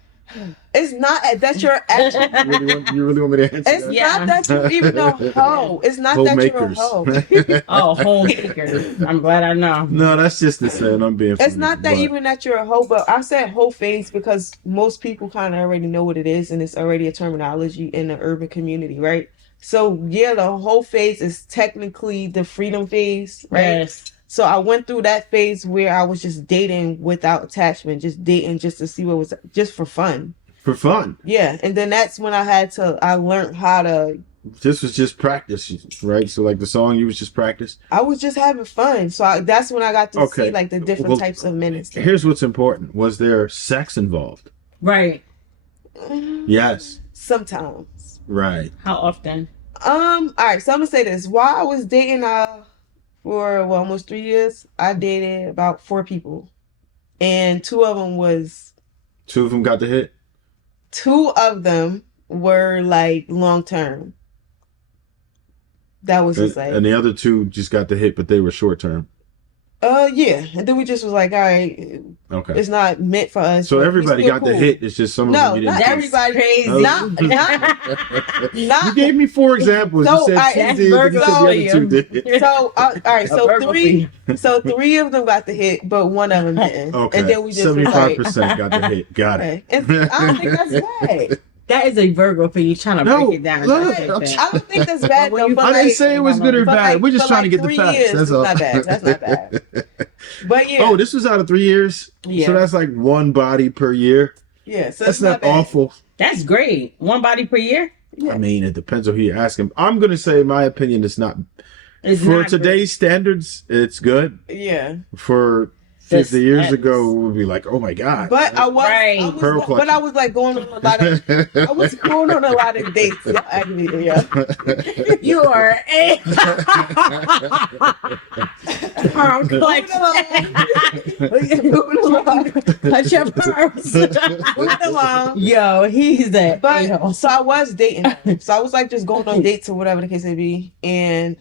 It's not that you're actually. You really want me to answer It's that? Yeah. not that you even a hoe. It's not that you're a Homemakers. hoe. Oh, homemakers. I'm glad I know. No, that's just the saying. I'm being funny. It's not that even that you're a hoe, but I said hoe phase because most people kind of already know what it is, and it's already a terminology in the urban community, right? So yeah, the whole phase is technically the freedom phase, right? Yes. So I went through that phase where I was just dating without attachment, just dating just to see what was just for fun. For fun. Yeah, and then that's when I learned how to. This was just practice, right? So like the song, you was just practice. I was just having fun, so that's when I got to see like the different types of men and stuff. Here's what's important: was there sex involved? Right. Yes. Sometimes. Right. How often? All right, so I'm gonna say this. While I was dating for almost 3 years, I dated about 4 people. And 2 of them got the hit? 2 of them were like long term. That was just like And the other 2 just got the hit, but they were short term. Yeah. And then we just was like, all right, Okay. it's not meant for us. So but we everybody still got cool. the hit. It's just some of them you didn't not get. everybody. Crazy. Not You gave me 4 examples. So, you said I- 2 that's did, and you said the other Virgo 2 did. So all right, so Virgo 3 of them got the hit, but 1 of them didn't. Okay. And then we just was 75% like, got the hit. Got it. okay. And I don't think that's bad. That is a Virgo for you trying to No, break it down. look, That's I'm like I don't think that's bad When though. you- But I didn't like, say it was good or but bad. like- We're just but trying to like get the 3 facts. years That's is all. not bad. That's not bad. But yeah. Oh, this was out of 3 years? Yeah. So that's like 1 body per year? Yeah, so That's it's not bad. awful. That's great. 1 body per year? Yeah. I mean, it depends on who you're asking. I'm going to say, my opinion, it's not. It's For not today's standards, it's good. Yeah. For This 50 years is- ago, it would be like, oh my God. But I was, Right. Pearl but I was like going on a lot of I was going on a lot of dates. Y'all aggravated, yeah. You are a pearl Moving collection. along. Cut your pearls. Moving along. Yo, he's that. But so I was dating. So I was like just going on dates or whatever the case may be. And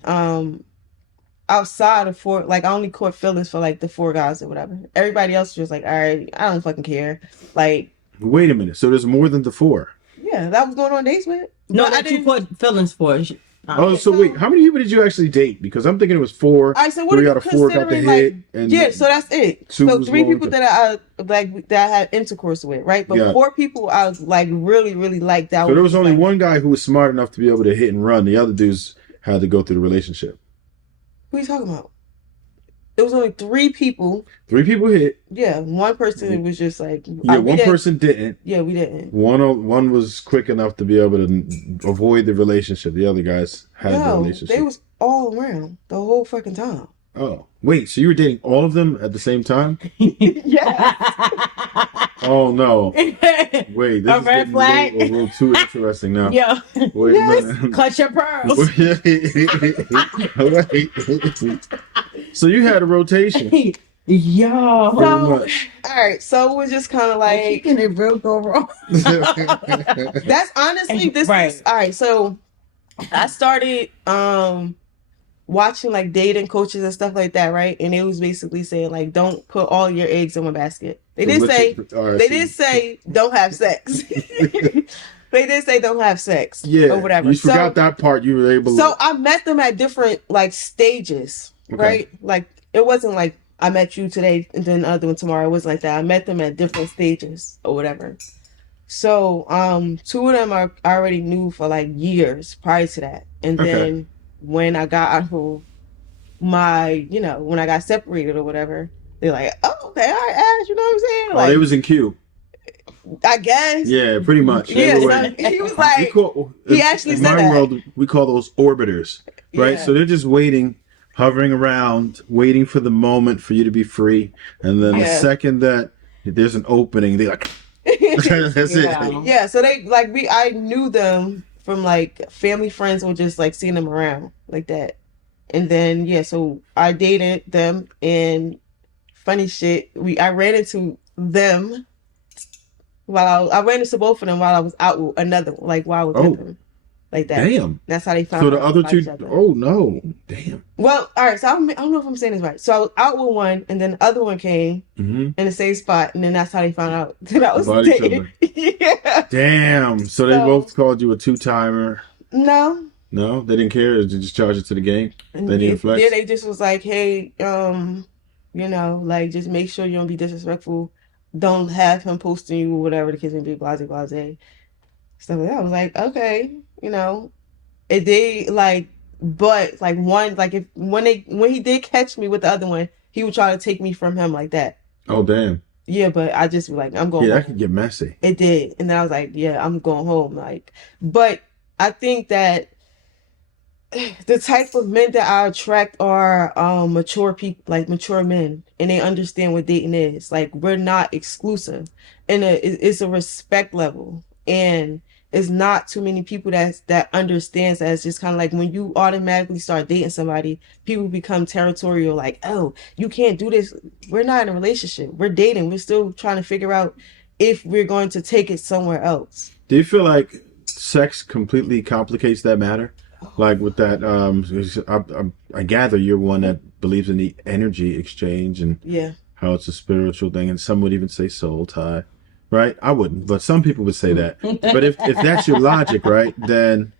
outside of 4, like I only caught feelings for like the 4 guys or whatever. Everybody else was like, all right, I don't fucking care. Like, Wait a minute. So there's more than the 4. yeah, that was going on dates with. No, But I that you didn't. caught feelings for. Oh, so wait. How many people did you actually date? Because I'm thinking it was 4. All right, so what 3 are out you of 4 got the considering, hit. like, And yeah, so that's it. 2 So was 3 long people term. that I had intercourse with, right? But Yeah. 4 people I was like really, really liked. That So there was only like, one guy who was smart enough to be able to hit and run. The other dudes had to go through the relationship. Who are you talking about? There was only 3 people. 3 people hit. Yeah, one person was just like Yeah, we one didn't- person didn't. Yeah, we didn't. One was quick enough to be able to avoid the relationship. The other guys had the No, relationship. they was all around the whole fucking time. Oh, wait. So you were dating all of them at the same time? Yeah. Oh no! Wait, this A is red getting flag? a little too interesting now. Yo, Wait, Yes. cut your pearls. Wait. So you had a rotation. Yo. Pretty So, much. all right, so it was just kind of like Can it real go wrong? that's honestly this Right. is all right. So I started watching like dating coaches and stuff like that, right? And it was basically saying like don't put all your eggs in one basket. They did say they did say don't have sex. They did say don't have sex Yeah, or whatever. you forgot that part. You were able. So I met them at different like stages, Okay. right? Like it wasn't like I met you today and then the other one tomorrow. It wasn't like that. I met them at different stages or whatever. So 2 of them I already knew for like years prior to that. And Okay. then when I got out of my, when I got separated or whatever, they're like, oh, okay, all right, Ash, you know what I'm saying? Oh, Like, they was in queue. I guess. Yeah, pretty much. They Yeah, were so waiting. he was like, he actually in said my that. world, we call those orbiters, right? Yeah. So they're just waiting, hovering around, waiting for the moment for you to be free. And then the Yeah. second that there's an opening, they like, that's Yeah. it. Yeah, so they like I knew them from like family friends or just like seeing them around like that. And then yeah, so I dated them and funny shit, I ran into them while I ran into both of them while I was out with another one, like while I was with Oh. them. like that. Damn. That's how they found So out the other about two, each other. oh no, damn. Well, all right. So I don't know if I'm saying this right. So I was out with one, and then the other one came Mm-hmm. in the same spot, and then that's how they found out that I was About each dating. other. Yeah. Damn. So they both called you a two-timer. No. No, they didn't care. They just charged it to the game. And They didn't flex. then they just was like, hey, like just make sure you don't be disrespectful. Don't have him posting you or whatever the case may be, blase, blase. Stuff like that. I was like, okay, it did like, but like one, like if when he did catch me with the other one, he would try to take me from him like that. Oh damn. Yeah, but I just was like, I'm going Yeah, home. that could get messy. It did. And then I was like, yeah, I'm going home. Like, but I think that the type of men that I attract are mature people, like mature men, and they understand what dating is. Like, we're not exclusive, and it's a respect level, and it's not too many people that understands that. It's just kind of like when you automatically start dating somebody, people become territorial. Like, oh, you can't do this. We're not in a relationship. We're dating. We're still trying to figure out if we're going to take it somewhere else. Do you feel like sex completely complicates that matter? Like with that, I gather you're one that believes in the energy exchange and Yeah. how it's a spiritual thing, and some would even say soul tie, right? I wouldn't, but some people would say that. But if that's your logic, right, then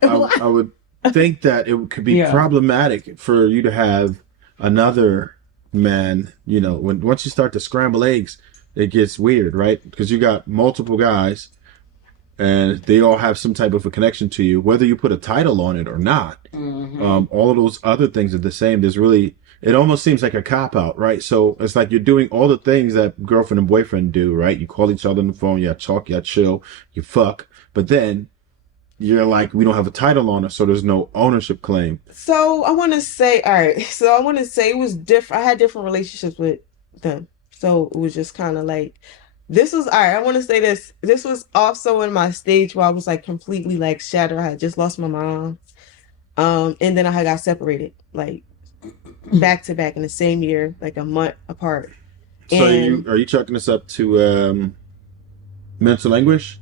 I would think that it could be problematic for you to have another man. Once you start to scramble eggs, it gets weird, right? Because you got multiple guys. And they all have some type of a connection to you, whether you put a title on it or not. Mm-hmm. All of those other things are the same. It almost seems like a cop out, right? So it's like you're doing all the things that girlfriend and boyfriend do, right? You call each other on the phone, you talk, you chill, you fuck. But then you're like, we don't have a title on it, so there's no ownership claim. So I want to say, all right. So I want to say it was different. I had different relationships with them. So it was just kind of like, this was all right. I want to say this. This was also in my stage where I was like completely like shattered. I had just lost my mom, and then I had got separated like back to back in the same year, like a month apart. So are you chalking this up to mental anguish?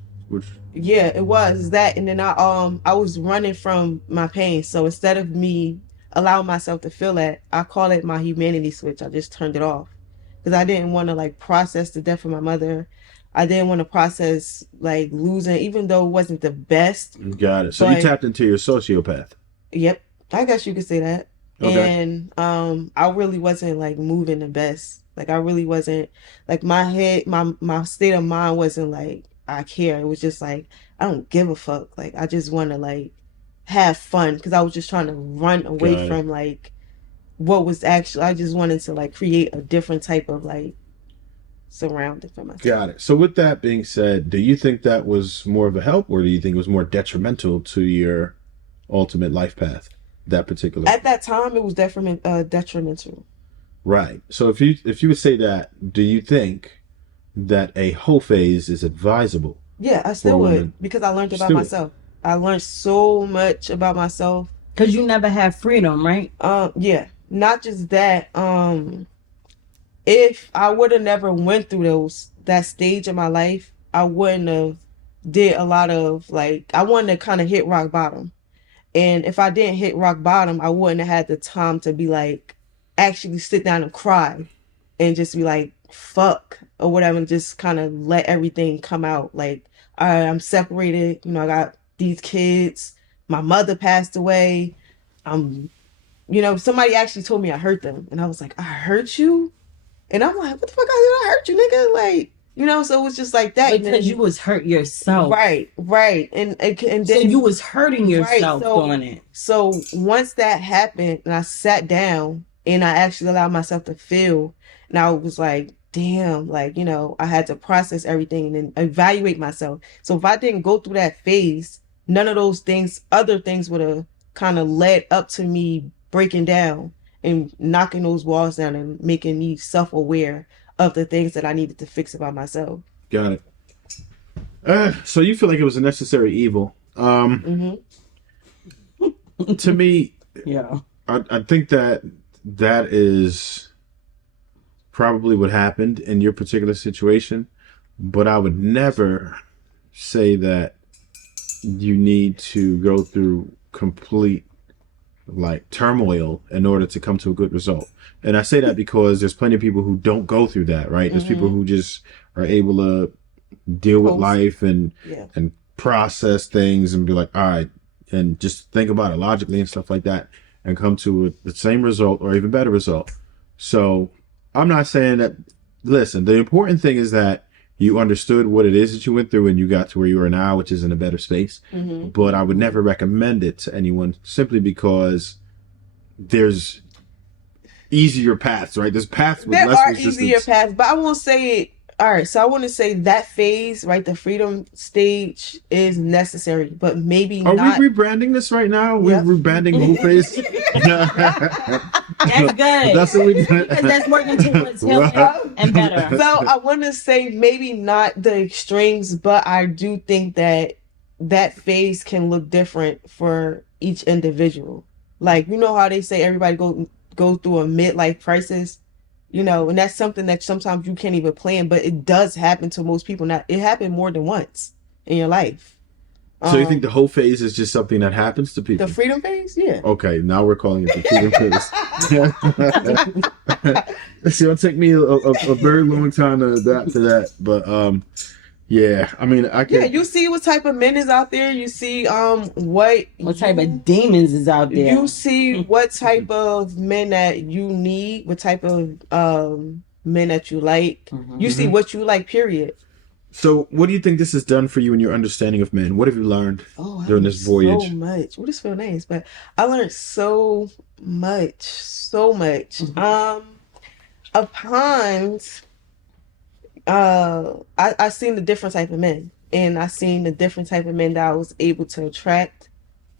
Yeah, it was that, and then I was running from my pain. So instead of me allowing myself to feel that, I call it my humanity switch. I just turned it off. Because I didn't want to like process the death of my mother. I didn't want to process like losing, even though it wasn't the best. Got it. So you tapped into your sociopath. Yep, I guess you could say that. Okay. And I really wasn't like moving the best. Like I really wasn't like my head, my state of mind wasn't like I care. It was just like I don't give a fuck. Like I just want to like have fun because I was just trying to run away from like what was actually, I just wanted to like create a different type of like surrounding for myself. Got it. So with that being said, do you think that was more of a help, or do you think it was more detrimental to your ultimate life path? That particular. At that time, it was detrimental. Right. So if you would say that, do you think that a whole phase is advisable? Yeah, I still would, because I learned about myself. I learned so much about myself. Because you never had freedom, right? Yeah. Not just that. If I would have never went through that stage of my life, I wouldn't have did a lot of like, I wanted to kind of hit rock bottom. And if I didn't hit rock bottom, I wouldn't have had the time to be like, actually sit down and cry and just be like, fuck or whatever, and just kind of let everything come out. Like, all right, I'm separated. I got these kids. My mother passed away. Somebody actually told me I hurt them. And I was like, I hurt you? And I'm like, what the fuck did I hurt you, nigga? Like, so it was just like that. Because you was hurt yourself. Right. And then so you was hurting yourself right, doing it. So once that happened and I sat down and I actually allowed myself to feel, and I was like, damn, like, I had to process everything and then evaluate myself. So if I didn't go through that phase, none of those things, other things would have kind of led up to me breaking down and knocking those walls down and making me self-aware of the things that I needed to fix about myself. Got it. So you feel like it was a necessary evil. To me, yeah, I think that is probably what happened in your particular situation, but I would never say that you need to go through complete like turmoil in order to come to a good result. And I say that because there's plenty of people who don't go through that, right? There's people who just are able to deal with life and process things and be like, all right, and just think about it logically and stuff like that and come to the same result or even better result. So I'm not saying that, listen, the important thing is that you understood what it is that you went through and you got to where you are now, which is in a better space. But I would never recommend it to anyone simply because there's easier paths, right? There's paths with There less are resistance. easier paths, but I won't say it. All right, so I want to say that phase, right, the freedom stage is necessary, but maybe Are not. we rebranding this right now? Yep. We're rebranding the whole phase? That's good. That's what we did. Because that's working towards healing and better. So I want to say maybe not the extremes, but I do think that that phase can look different for each individual. Like, you know how they say everybody go through a midlife crisis, you know, and that's something that sometimes you can't even plan, but it does happen to most people. Now, it happened more than once in your life. So you think the whole phase is just something that happens to people? The freedom phase? Yeah. Okay, now we're calling it the freedom phase. It's gonna take me a very long time to adapt to that, but yeah, I mean, I can. Yeah, you see what type of men is out there. You see what type of demons is out there. You see what type of men that you need, what type of men that you like. You see what you like, period. So, what do you think this has done for you in your understanding of men? What have you learned during this voyage? So much. Well, this feel nice, but I learned so much. Upon I seen the different type of men, and I seen the different type of men that I was able to attract.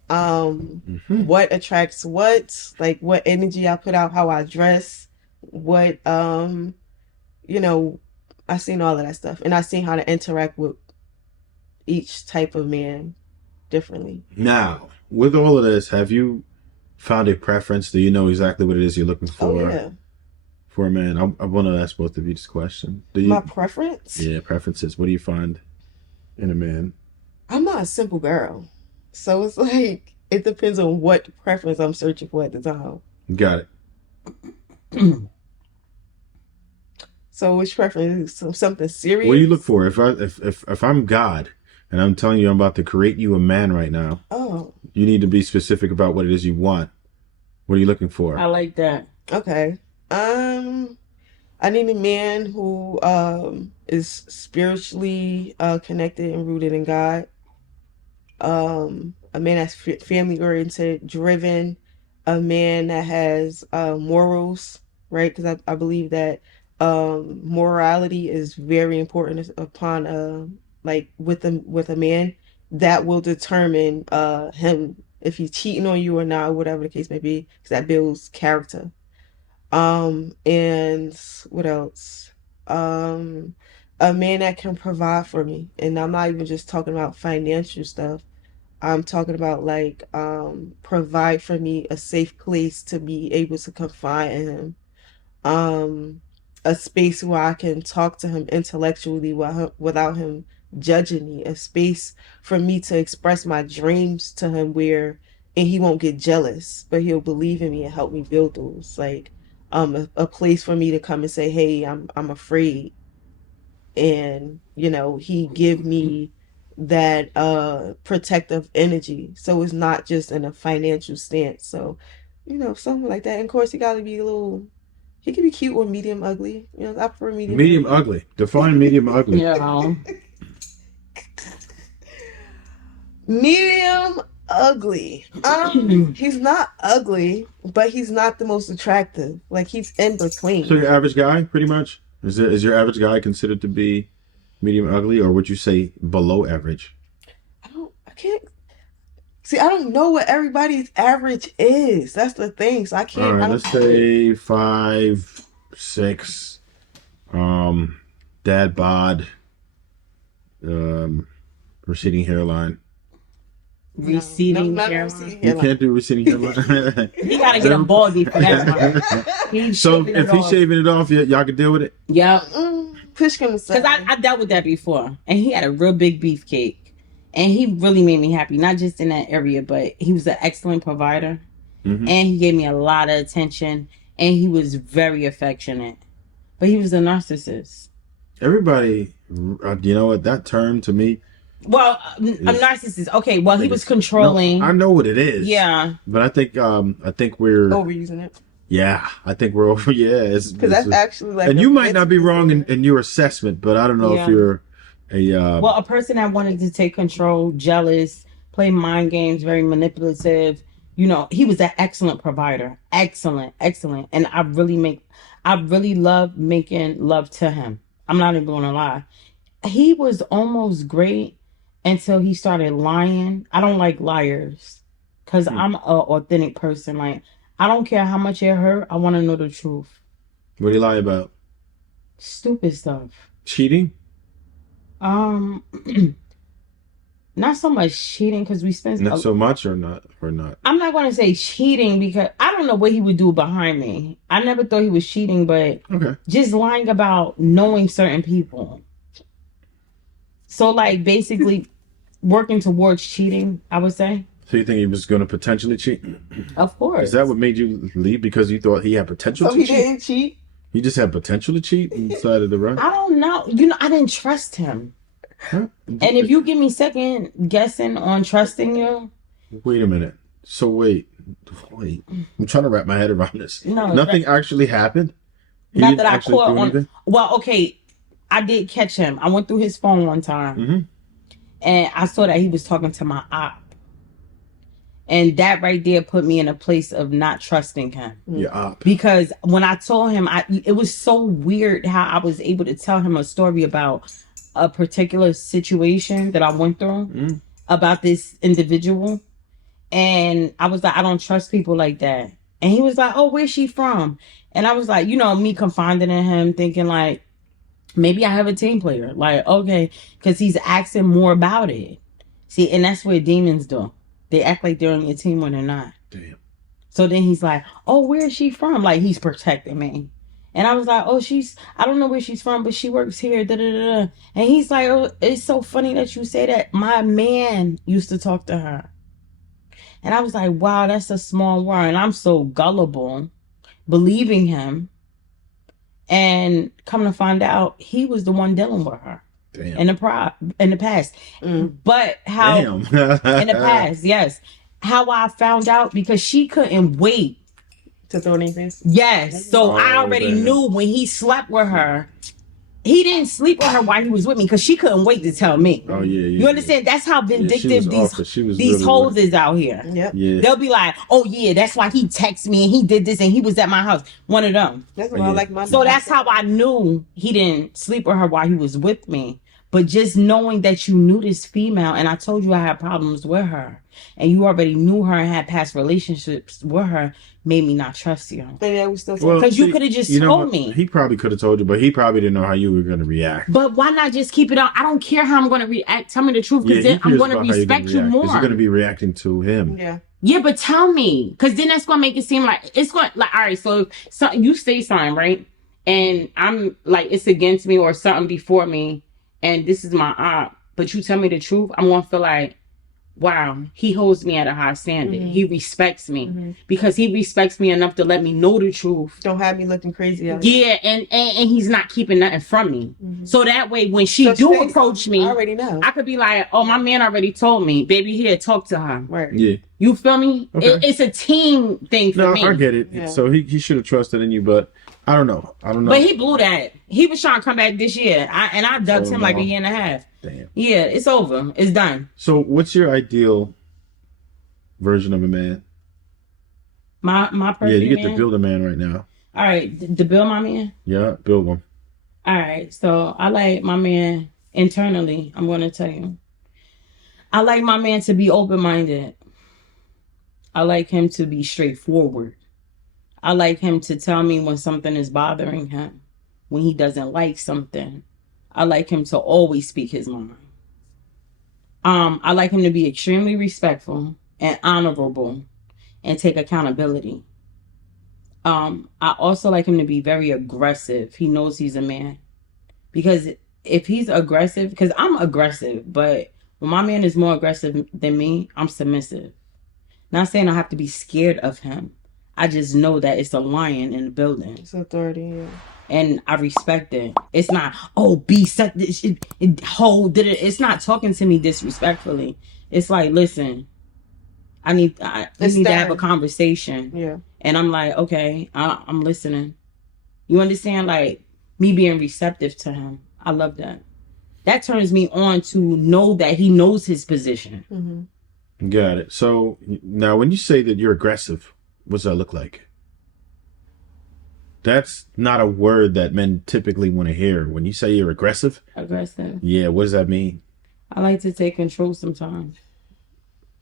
What attracts what, like what energy I put out, how I dress, what you know, I seen all of that stuff, and I seen how to interact with each type of man differently. Now, with all of this, have you found a preference? Do you know exactly what it is you're looking for for a man? I want to ask both of you this question. Do you, my preference? Yeah, preferences. What do you find in a man? I'm not a simple girl, so it's like it depends on what preference I'm searching for at the time. Got it. So which preference? Something serious? What do you look for? If I'm God and I'm telling you I'm about to create you a man right now, you need to be specific about what it is you want. What are you looking for? I like that. Okay. I need a man who is spiritually connected and rooted in God. A man that's family oriented, driven. A man that has morals, right? Because I believe that morality is very important upon like with a man. That will determine him if he's cheating on you or not, whatever the case may be, because that builds character. And what else? A man that can provide for me, and I'm not even just talking about financial stuff. I'm talking about like provide for me a safe place to be able to confide in him. A space where I can talk to him intellectually without him judging me. A space for me to express my dreams to him and he won't get jealous, but he'll believe in me and help me build those. Like a place for me to come and say, hey, I'm afraid. And, you know, he give me that protective energy. So it's not just in a financial stance. So, you know, something like that. And of course, he got to be he can be cute or medium ugly. You know, I prefer medium. Medium ugly. Define medium ugly. Yeah. Medium ugly. He's not ugly, but he's not the most attractive. Like he's in between. So your average guy, pretty much? Is your average guy considered to be medium ugly, or would you say below average? I don't know what everybody's average is. That's the thing. So I can't. All right, let's say 5'6", dad bod, receding hairline. Receding hairline. You can't do receding hairline. You gotta get him baldy for that one. So if he's shaving it off, y'all can deal with it? Yeah. Push him aside. Because I dealt with that before. And he had a real big beefcake. And he really made me happy, not just in that area, but he was an excellent provider. Mm-hmm. And he gave me a lot of attention. And he was very affectionate. But he was a narcissist. Everybody, you know what, that term to me. Well, a narcissist. Okay, well, he was controlling. No, I know what it is. Yeah. But I think we're overusing it. Yeah, I think we're over. Yeah, because that's actually like. And you might not be wrong in your assessment, but I don't know if you're a person that wanted to take control, jealous, play mind games, very manipulative. You know, he was an excellent provider, excellent, and I really love making love to him. I'm not even gonna lie. He was almost great until he started lying. I don't like liars because I'm an authentic person. Like, I don't care how much it hurt. I want to know the truth. What do you lie about? Stupid stuff. Cheating? Not so much cheating because we spent not so much or not. I'm not going to say cheating because I don't know what he would do behind me. I never thought he was cheating, but just lying about knowing certain people. So, like, basically working towards cheating, I would say. So you think he was going to potentially cheat? Of course. Is that what made you leave? Because you thought he had potential to cheat? So he didn't cheat? He just had potential to cheat and decided to run? I don't know. You know, I didn't trust him. Huh? And if you give me second guessing on trusting you. Wait a minute. So wait. I'm trying to wrap my head around this. No, nothing actually happened? Not that I caught on. Anything? Well, okay. I did catch him. I went through his phone one time. And I saw that he was talking to my op. And that right there put me in a place of not trusting him. Your op. Because when I told him, it was so weird how I was able to tell him a story about a particular situation that I went through about this individual. And I was like, I don't trust people like that. And he was like, oh, where's she from? And I was like, you know, me confiding in him, thinking like, maybe I have a team player. Like, okay, because he's asking more about it. See, and that's what demons do. They act like they're on your team when they're not. Damn. So then he's like, oh, where is she from? Like, he's protecting me. And I was like, oh, I don't know where she's from, but she works here. Da, da, da, da. And he's like, oh, it's so funny that you say that. My man used to talk to her. And I was like, wow, that's a small world. And I'm so gullible, believing him. And come to find out, he was the one dealing with her. Damn. In the past. But how in the past, yes. How I found out, because she couldn't wait to throw anything. Yes. So I already knew when he slept with her, he didn't sleep with her while he was with me because she couldn't wait to tell me. Oh yeah. You understand? That's how vindictive these hoes is out here. Yep. Yeah. They'll be like, oh yeah, that's why he texted me and he did this and he was at my house. One of them. That's why I like my. So that's how I knew he didn't sleep with her while he was with me. But just knowing that you knew this female, and I told you I had problems with her, and you already knew her and had past relationships with her, made me not trust you. Because you could have just told me. He probably could have told you, but he probably didn't know how you were going to react. But why not just keep it on? I don't care how I'm going to react. Tell me the truth, because then I'm going to respect you more. Because you're going to be reacting to him. Yeah. Yeah, but tell me, because then that's going to make it seem like it's going like, all right, so you say something, right? And I'm like, it's against me or something before me. And this is my op, but you tell me the truth, I'm going to feel like, wow, he holds me at a high standard. He respects me because he respects me enough to let me know the truth. Don't have me looking crazy out. Yeah, and he's not keeping nothing from me. So that way, when she approach me, I already know. I could be like, oh, my man already told me, baby, here, talk to her. Right. Yeah. You feel me? Okay. It's a team thing for me. No, I get it. Yeah. So he should have trusted in you, but I don't know. But he blew that. He was trying to come back this year. I ducked him like a year and a half. Damn. Yeah, it's over. It's done. So what's your ideal version of a man? My perfect man? Yeah, you get to build a man right now. All right, to build my man? Yeah, build one. All right, so I like my man internally, I'm going to tell you. I like my man to be open-minded. I like him to be straightforward. I like him to tell me when something is bothering him, when he doesn't like something. I like him to always speak his mind. I like him to be extremely respectful and honorable and take accountability. I also like him to be very aggressive. He knows he's a man. Because if he's aggressive, because I'm aggressive, but When my man is more aggressive than me, I'm submissive. Not saying I have to be scared of him. I just know that it's a lion in the building. It's authority, yeah. And I respect it. It's not, oh, be such, hold it. It's not talking to me disrespectfully. It's like, listen, we need to have a conversation. Yeah. And I'm like, okay, I'm listening. You understand? Like, me being receptive to him. I love that. That turns me on to know that he knows his position. Mm-hmm. Got it. So now when you say that you're aggressive, what's that look like? That's not a word that men typically want to hear. When you say you're aggressive. Aggressive. Yeah, what does that mean? I like to take control sometimes.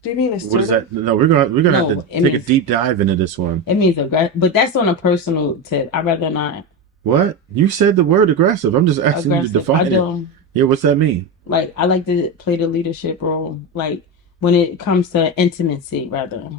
Do you mean assertive? What is that? No, we're gonna have to take a deep dive into this one. It means aggressive, but that's on a personal tip. I'd rather not. What? You said the word aggressive. I'm just asking you to define it. Yeah, what's that mean? Like, I like to play the leadership role. Like, when it comes to intimacy, rather.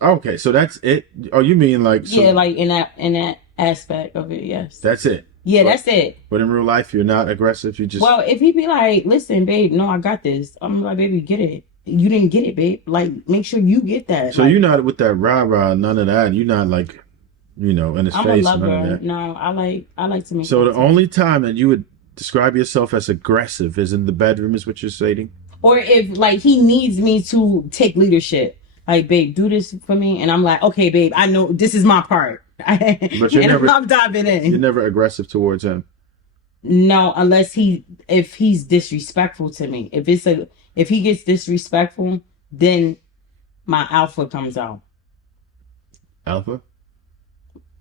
Okay, so that's it. Oh, you mean like? So yeah, like in that aspect of it. Yes. That's it. Yeah, that's it. But in real life, you're not aggressive. You just. Well, if he be like, listen, babe, no, I got this. I'm like, baby, get it. You didn't get it, babe. Like, make sure you get that. So like, you're not with that rah-rah, none of that. You're not like, in his I'm face. I'm a None of lover. that. No, I like to make. So the only time that you would describe yourself as aggressive is in the bedroom, is what you're saying? Or if like he needs me to take leadership, like, babe, do this for me, and I'm like, okay, babe, I know this is my part. But you're never. I'm diving in. You're never aggressive towards him. No, unless if he's disrespectful to me. If he gets disrespectful, then my alpha comes out. Alpha?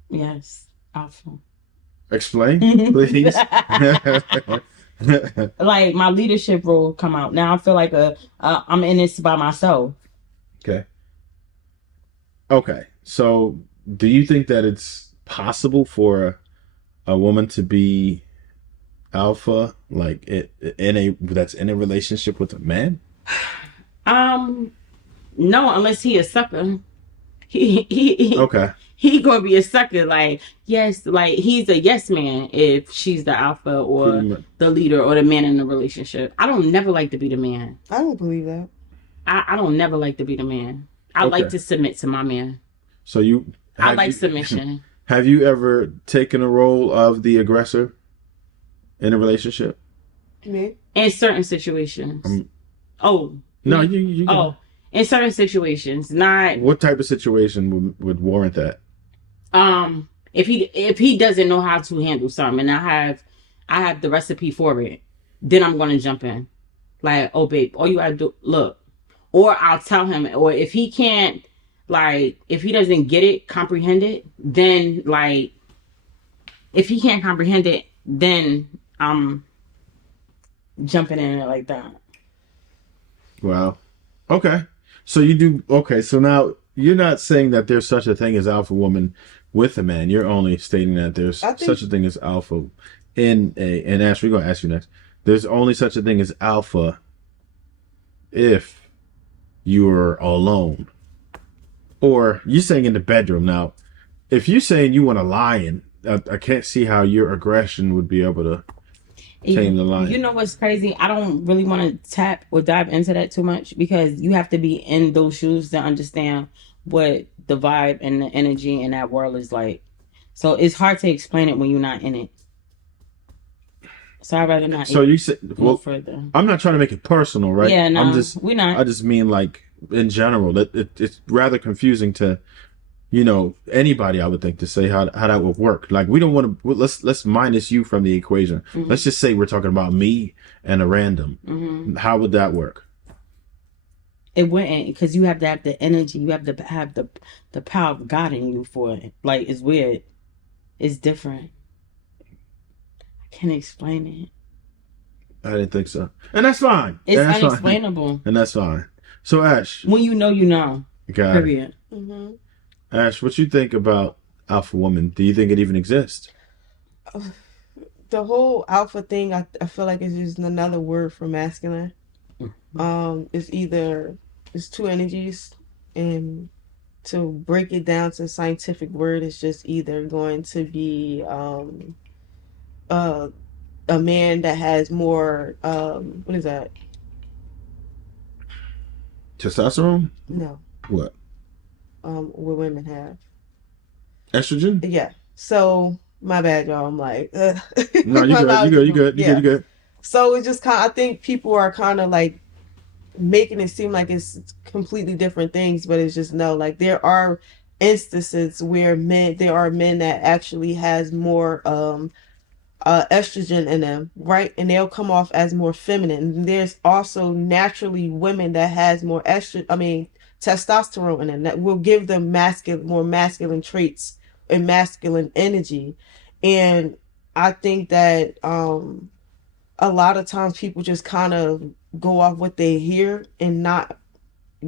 Yes, alpha. Explain, please. Like, my leadership role come out. Now I feel like I'm in this by myself. Okay. So, do you think that it's possible for a woman to be alpha, like that's in a relationship with a man? No, unless he a sucker. He Okay. He gonna be a sucker. Like, yes, like he's a yes man if she's the alpha or the leader or the man in the relationship. I don't never like to be the man. I don't believe that. I don't never like to be the man. I like to submit to my man. So I like submission. Have you ever taken a role of the aggressor in a relationship? Me? In certain situations. No, you in certain situations, not. What type of situation would warrant that? If he doesn't know how to handle something, and I have the recipe for it, then I'm gonna jump in. Like, oh babe, all you gotta do, look, or I'll tell him, or if he can't, like, if he doesn't get it, comprehend it, then like, if he can't comprehend it, then I'm jumping in it like that. Wow. Okay. So you do. Okay. So now you're not saying that there's such a thing as alpha woman with a man. You're only stating that there's such a thing as alpha and Ash, we're going to ask you next. There's only such a thing as alpha if you're alone. Or you're saying in the bedroom. Now, if you're saying you want a lion, I can't see how your aggression would be able to tame the lion. You know what's crazy? I don't really want to tap or dive into that too much because you have to be in those shoes to understand what the vibe and the energy in that world is like. So it's hard to explain it when you're not in it. So I'd rather not. So you said, well, further. I'm not trying to make it personal, right? Yeah, no, we're not. I just mean like in general that it's rather confusing to, anybody I would think to say how that would work. Like we don't want to let's minus you from the equation. Mm-hmm. Let's just say we're talking about me and a random. Mm-hmm. How would that work? It wouldn't, because you have to have the energy. You have to have the power of God in you for it. Like, it's weird. It's different. I can't explain it. I didn't think so. And that's fine. It's unexplainable. Fine. And that's fine. So, Ash. When you know, you know. Got period. It. Mm-hmm. Ash, what you think about alpha woman? Do you think it even exists? The whole alpha thing, I feel like it's just another word for masculine. It's two energies, and to break it down to a scientific word, it's just either going to be a man that has more what is that? Testosterone? No, What? what women have. Estrogen? Yeah. So my bad, y'all. I'm like, No, you my good. You mouth good. is You moving. good. You good. Yeah. You good. So it's just kind of, I think people are kind of like making it seem like it's completely different things, but it's just no. Like there are instances where there are men that actually has more estrogen in them, right? And they'll come off as more feminine. And there's also naturally women that has more testosterone in them that will give them more masculine traits and masculine energy. And I think that a lot of times people just kind of go off what they hear and not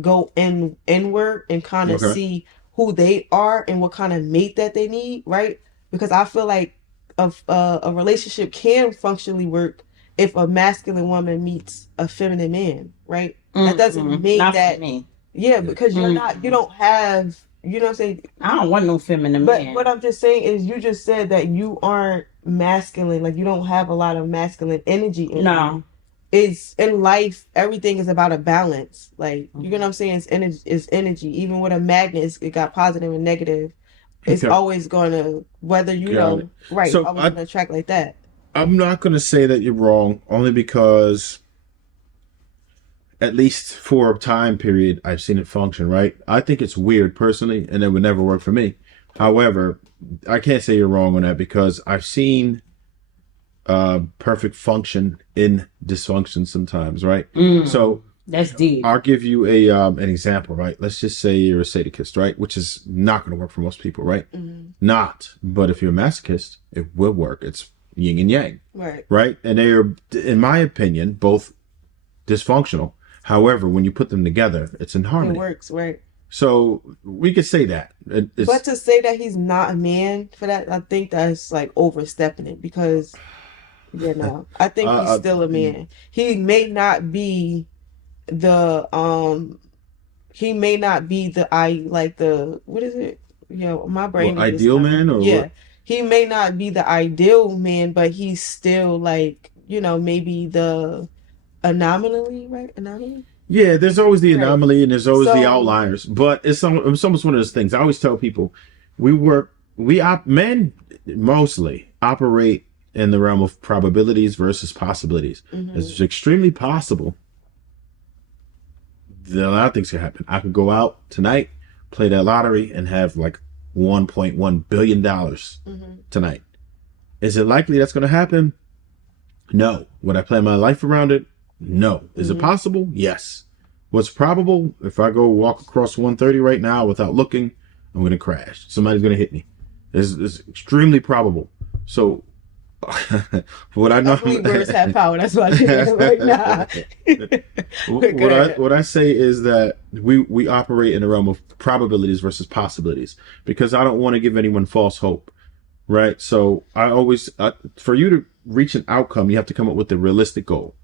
go inward and kind of Okay. see who they are and what kind of mate that they need, right? Because I feel like a relationship can functionally work if a masculine woman meets a feminine man, right? That doesn't mean Not that, for me. yeah, because you don't have, you know what I'm saying? I don't want no feminine But man. what I'm just saying is you just said that you aren't masculine, like you don't have a lot of masculine energy in you. No. It's in life, everything is about a balance. Like, you know what I'm saying? It's energy. Even with a magnet, it got positive and negative. It's Okay. always gonna, whether you Got know, it. right, So always gonna attract like that. I'm not going to say that you're wrong, only because at least for a time period, I've seen it function, right? I think it's weird personally, and it would never work for me. However, I can't say you're wrong on that because I've seen perfect function in dysfunction sometimes, right? So That's deep. I'll give you an example, right? Let's just say you're a sadist, right? Which is not going to work for most people, right? Not. But if you're a masochist, it will work. It's yin and yang, Right. right? And they are, in my opinion, both dysfunctional. However, when you put them together, it's in It harmony. works, right? So we could say that. It's, But to say that he's not a man for that, I think that's like overstepping it because, you know, I think he's still a man. He may not be the what is it? My brain well, is just ideal not, man or yeah. what? He may not be the ideal man, but he's still like, maybe the anomaly, right? Anomaly? Yeah, there's always the Right. anomaly and there's always the So, outliers. But it's almost one of those things. I always tell people, men mostly operate in the realm of probabilities versus possibilities. It's extremely possible that a lot of things can happen. I could go out tonight, play that lottery, and have like $1.1 billion tonight. Is it likely that's going to happen? No. Would I plan my life around it? No. Is it possible? Yes. What's probable? If I go walk across 130 right now without looking, I'm going to crash. Somebody's going to hit me. It's extremely probable. So, what I know, I believe words have power. That's what I do right now. what I say is that we operate in the realm of probabilities versus possibilities because I don't want to give anyone false hope, right? So I always, for you to reach an outcome, you have to come up with a realistic goal.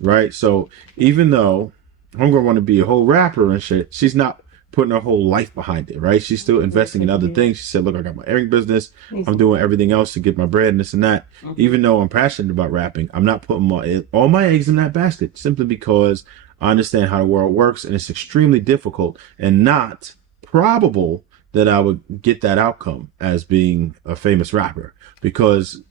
Right? So even though I'm gonna want to be a whole rapper and shit, she's not putting her whole life behind it, right? She's still investing in other things. She said, look, I got my airing business. I'm doing everything else to get my bread and this and that. Even though I'm passionate about rapping, I'm not putting all my eggs in that basket simply because I understand how the world works and it's extremely difficult and not probable that I would get that outcome as being a famous rapper because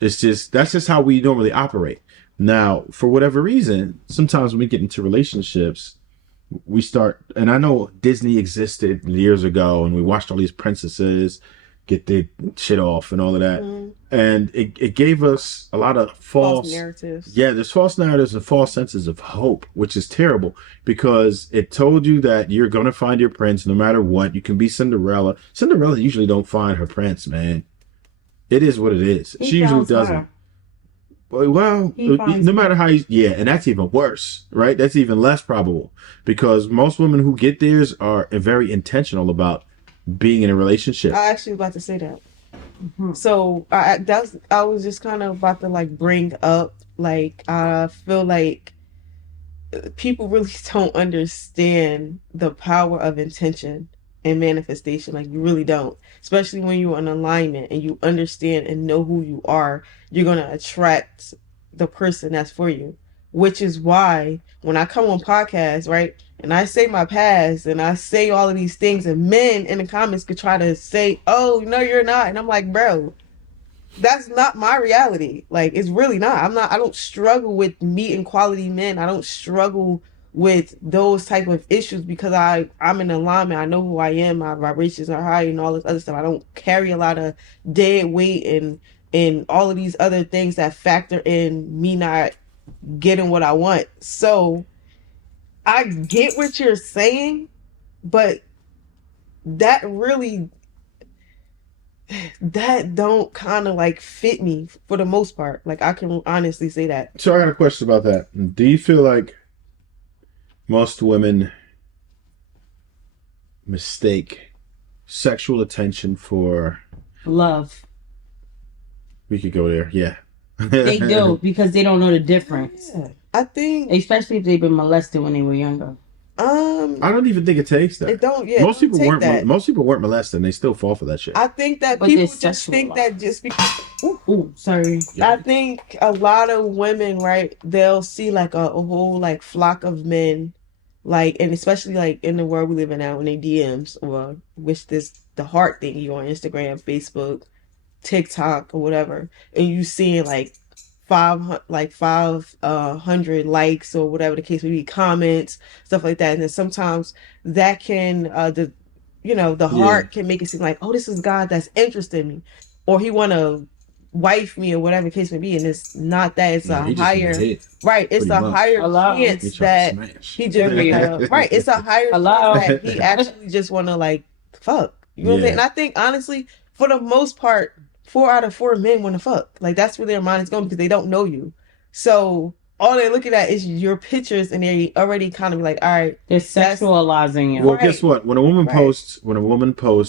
that's just how we normally operate. Now, for whatever reason, sometimes when we get into relationships, we start, and I know Disney existed years ago and we watched all these princesses get their shit off and all of that. And it gave us a lot of false narratives. Yeah, there's false narratives and false senses of hope, which is terrible because it told you that you're going to find your prince no matter what. You can be Cinderella. Cinderella usually don't find her prince, man. It is what it is. She usually doesn't. Well, no matter how and that's even worse, right? That's even less probable because most women who get theirs are very intentional about being in a relationship. I actually was about to say that. So I was just kind of about to like bring up, like, I feel like people really don't understand the power of intention and manifestation. Like, you really don't, especially when you're in alignment and you understand and know who you are. You're going to attract the person that's for you. which is why when I come on podcasts, right, and I say my past and I say all of these things, and men in the comments could try to say, oh, no, you're not. And I'm like, bro, that's not my reality. Like, it's really not. I don't struggle with meeting quality men. I don't struggle with those type of issues because I'm in alignment. I know who I am. My vibrations are high and all this other stuff. I don't carry a lot of dead weight and all of these other things that factor in me not getting what I want. So I get what you're saying, but that really, that don't kind of like fit me for the most part. Like, I can honestly say that. So I got a question about that. Do you feel like most women mistake sexual attention for Love. We could go there. Yeah. They do, because they don't know the difference. Yeah. I think, Especially if they've been molested when they were younger. I don't even think it takes that. it don't. Yeah, Most it don't people take weren't. that. Most people weren't molested, and they still fall for that shit. I think that But people they're just think sexual. that just because. Ooh, sorry. I think a lot of women, right, they'll see like a whole like flock of men, like, and especially like in the world we live in now in their DMs, or which this the heart thing you on Instagram, Facebook, TikTok, or whatever, and you seeing like 500 likes or whatever the case may be, comments, stuff like that, and then sometimes that can the heart can make it seem like, oh, this is God that's interested in me, or he want to wife me, or whatever the case may be, and it's not that. It's No, he a just higher, need to hit. right? It's Pretty a much. higher Hello. He chance trying that to smash. he just right. It's a higher Hello. chance that he actually just want to like fuck. You know what I'm Yeah. saying? And I think honestly, for the most part, 4 out of 4 men want to fuck. Like, that's where their mind is going because they don't know you. So all they're looking at is your pictures, and they already kind of be like, all right, They're sexualizing you. Well, Right. guess what? When a woman Right. posts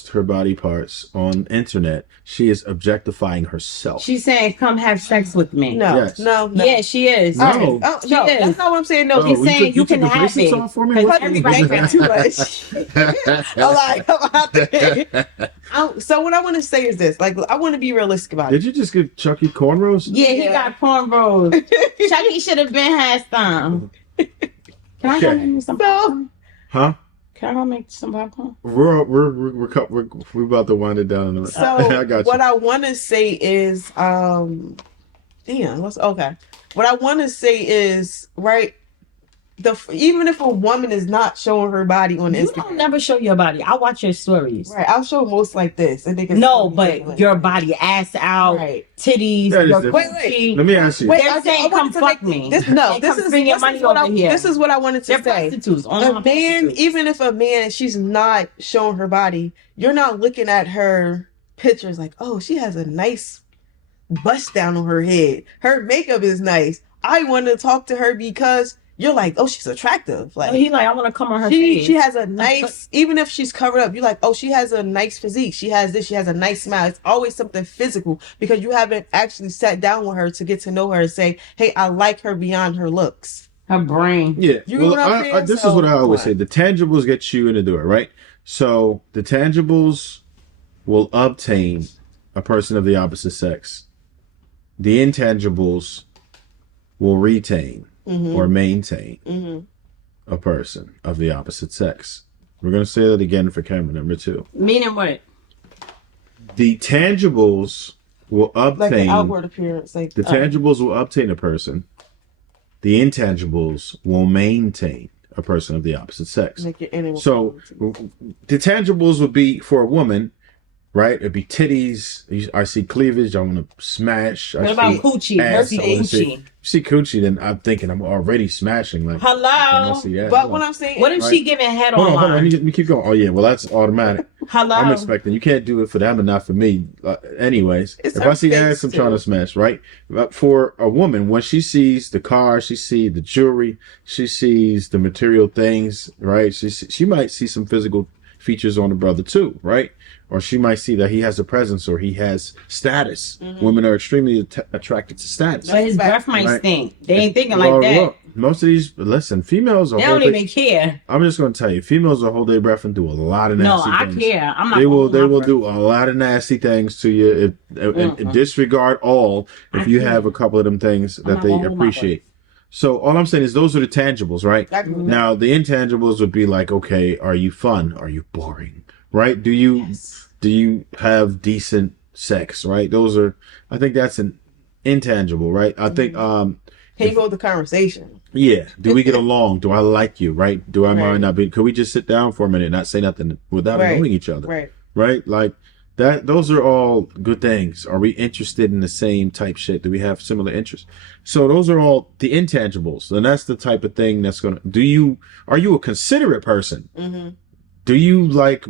her body parts on internet, she is objectifying herself. She's saying, come have sex with me. no, Yes. no. Yeah, she is. No. All right. Oh, She no, is. that's not what I'm saying. No, Oh, he's He's saying you took can the have bracelets it. off for me? Because What? everybody thank you too much. A lot about that. So what I want to say is this: like, I want to be realistic about Did you just give Chucky cornrows? Yeah, he Yeah. got cornrows. it. Chucky should have been had some. Can I go Okay. make me some So- popcorn? Huh? Can I go make some popcorn? We're about to wind it down in a minute. So I got what you. I want to say is, okay. What I want to say is, right, even if a woman is not showing her body on You Instagram, don't never show your body. I watch your stories. right, I'll show most like this. I think it's No, but your body, ass out, right. titties, That is your different. coochie. Let me ask you. Wait, They're saying, come wanted to fuck make me. this. No, And this come is bring your this money is what over here. This is what I wanted to They're say. prostitutes. Only A my man, prostitutes. even if a man, she's not showing her body, you're not looking at her pictures like, oh, she has a nice bust down on her head. Her makeup is nice. I want to talk to her because you're like, oh, she's attractive. Like, He like, I want to come on her she face. she has a nice, even if she's covered up, you're like, oh, she has a nice physique. She has this. She has a nice smile. It's always something physical because you haven't actually sat down with her to get to know her and say, hey, I like her beyond her looks. Her brain. Yeah. You know what I'm saying? This is So, what I always come say. on. The tangibles get you in the door, right? So the tangibles will obtain a person of the opposite sex. The intangibles will retain or maintain a person of the opposite sex. We're going to say that again for camera number 2. Meaning what? The tangibles will Like an obtain outward appearance. Like, the tangibles will obtain a person. The intangibles will maintain a person of the opposite sex. make your inner. So the tangibles would be for a woman, right? It'd be titties. I see cleavage. I want to smash. What about coochie? ass, Mercy I wanna see- coochie. see coochie, then I'm thinking I'm already smashing. Like, Hello? I wanna see that. But what I'm saying, What if Right. she giving head hold on. online? Let me keep going. Oh yeah, well that's automatic. Hello? I'm expecting you can't do it for them and not for me. Anyways, It's if her I see face, ass, I'm trying to too. smash, right? But for a woman, when she sees the car, she sees the jewelry, she sees the material things, right? She might see some physical features on the brother too, right? Or she might see that he has a presence or he has status. Women are extremely attracted to status. But his breath might Right. stink. They ain't thinking Well, like that. look, most of these, females are. They don't even care. I'm just going to tell you, females will hold their breath and do a lot of No, nasty I things. care. I'm not. They will. holding They my will breath. do a lot of nasty things to you. And disregard all if I you can't. have a couple of them things I'm that not they gonna hold my appreciate. So all I'm saying is those are the tangibles, right? I agree with Now the intangibles would be like, okay, are you fun? Are you boring? Right? Do you have decent sex? Right? Those are, I think that's an intangible, right? I think Can you hold the conversation? yeah. Do we get along? Do I like you? Right? Do I Right. mind not being? Could we just sit down for a minute and not say nothing without Right. knowing each other? Right. Right? Like that. Those are all good things. Are we interested in the same type shit? Do we have similar interests? So those are all the intangibles, and that's the type of thing that's gonna. Are you a considerate person? Mm-hmm. Do you like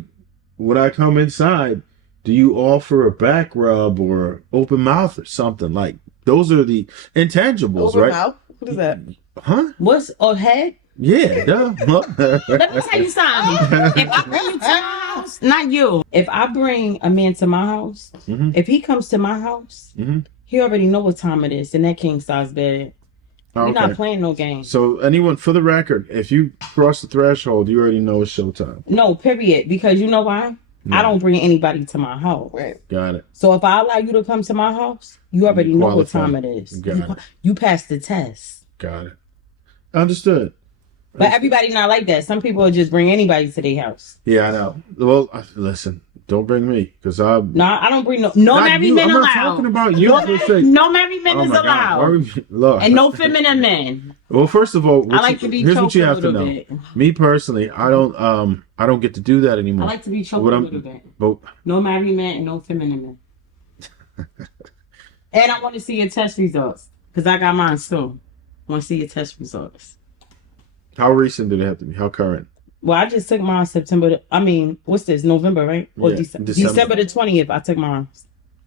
when I come inside? Do you offer a back rub or open mouth or something? Like those are the intangibles, Open right? mouth? What is that? Huh? What's a head? Yeah, duh. Let me tell you something. If I bring you to my house, not you. If I bring a man to my house, Mhm. if he comes to my house, Mhm. he already know what time it is in that king size bed. We're Okay. not playing no games. So anyone, for the record, if you cross the threshold, you already know it's showtime. No, period. Because you know why? Yeah. I don't bring anybody to my house. Right. Got it. So if I allow you to come to my house, you already know what qualify. time it is. Got it. You passed the test. Got it. Understood. But everybody not like that. Some people will just bring anybody to their house. Yeah, I know. Well, listen, don't bring me because I'm. No, I don't bring no Not married you. men I'm not allowed. talking about you. No, I'm just saying- no married men Oh is my God. allowed. Look. And no feminine men. Well, first of all, I like to be here's what choked you a have to little know. bit. Me personally, I don't get to do that I anymore. like to be choked What a I'm- little bit. But No married men and no feminine men. And I want to see your test results. Because I got mine too. I want to see your test results. how recent do they have to be? How current? Well, I just took mine what's this? November, right? Or Yeah, December. December. December the 20th, I took mine.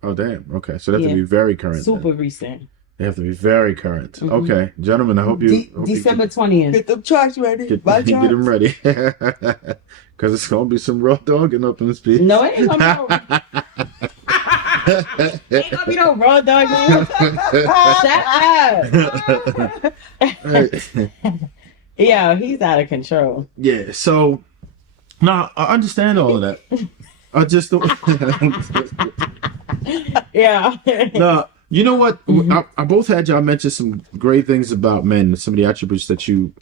Oh, damn. Okay, so they have Yeah. to be very current. Super Then. recent. They have to be very current. Mhm. Okay, gentlemen, I hope you. hope you December 20th. Get them charts ready. Get, My get them charts. ready. Because it's going to be some raw dogging up in this piece. No, it ain't gonna be ain't gonna be no raw dog. Man. Shut up. Yeah, he's out of control. Yeah, so, no, I understand all of that. I just don't. Yeah. No, you know what? I both had y'all mention some great things about men, some of the attributes that you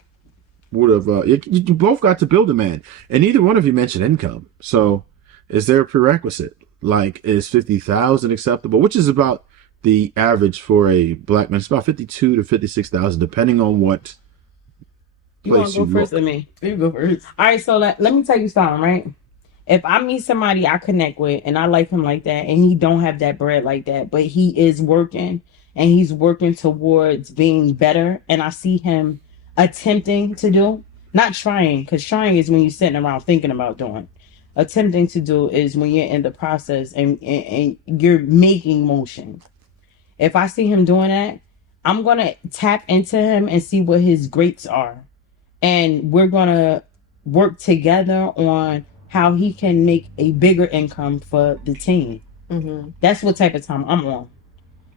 would have. You both got to build a man, and neither one of you mentioned income. So, is there a prerequisite? Like, is 50,000 acceptable? Which is about the average for a black man. It's about 52 to 56,000, depending on what You want place to go you first look. or me? You go first. All right, so let me tell you something, right? If I meet somebody I connect with and I like him like that and he don't have that bread like that, but he is working and he's working towards being better and I see him attempting to do, not trying, because trying is when you're sitting around thinking about doing. Attempting to do is when you're in the process and you're making motion. If I see him doing that, I'm going to tap into him and see what his greats are. And we're going to work together on how he can make a bigger income for the team. Mm-hmm. That's what type of time I'm on.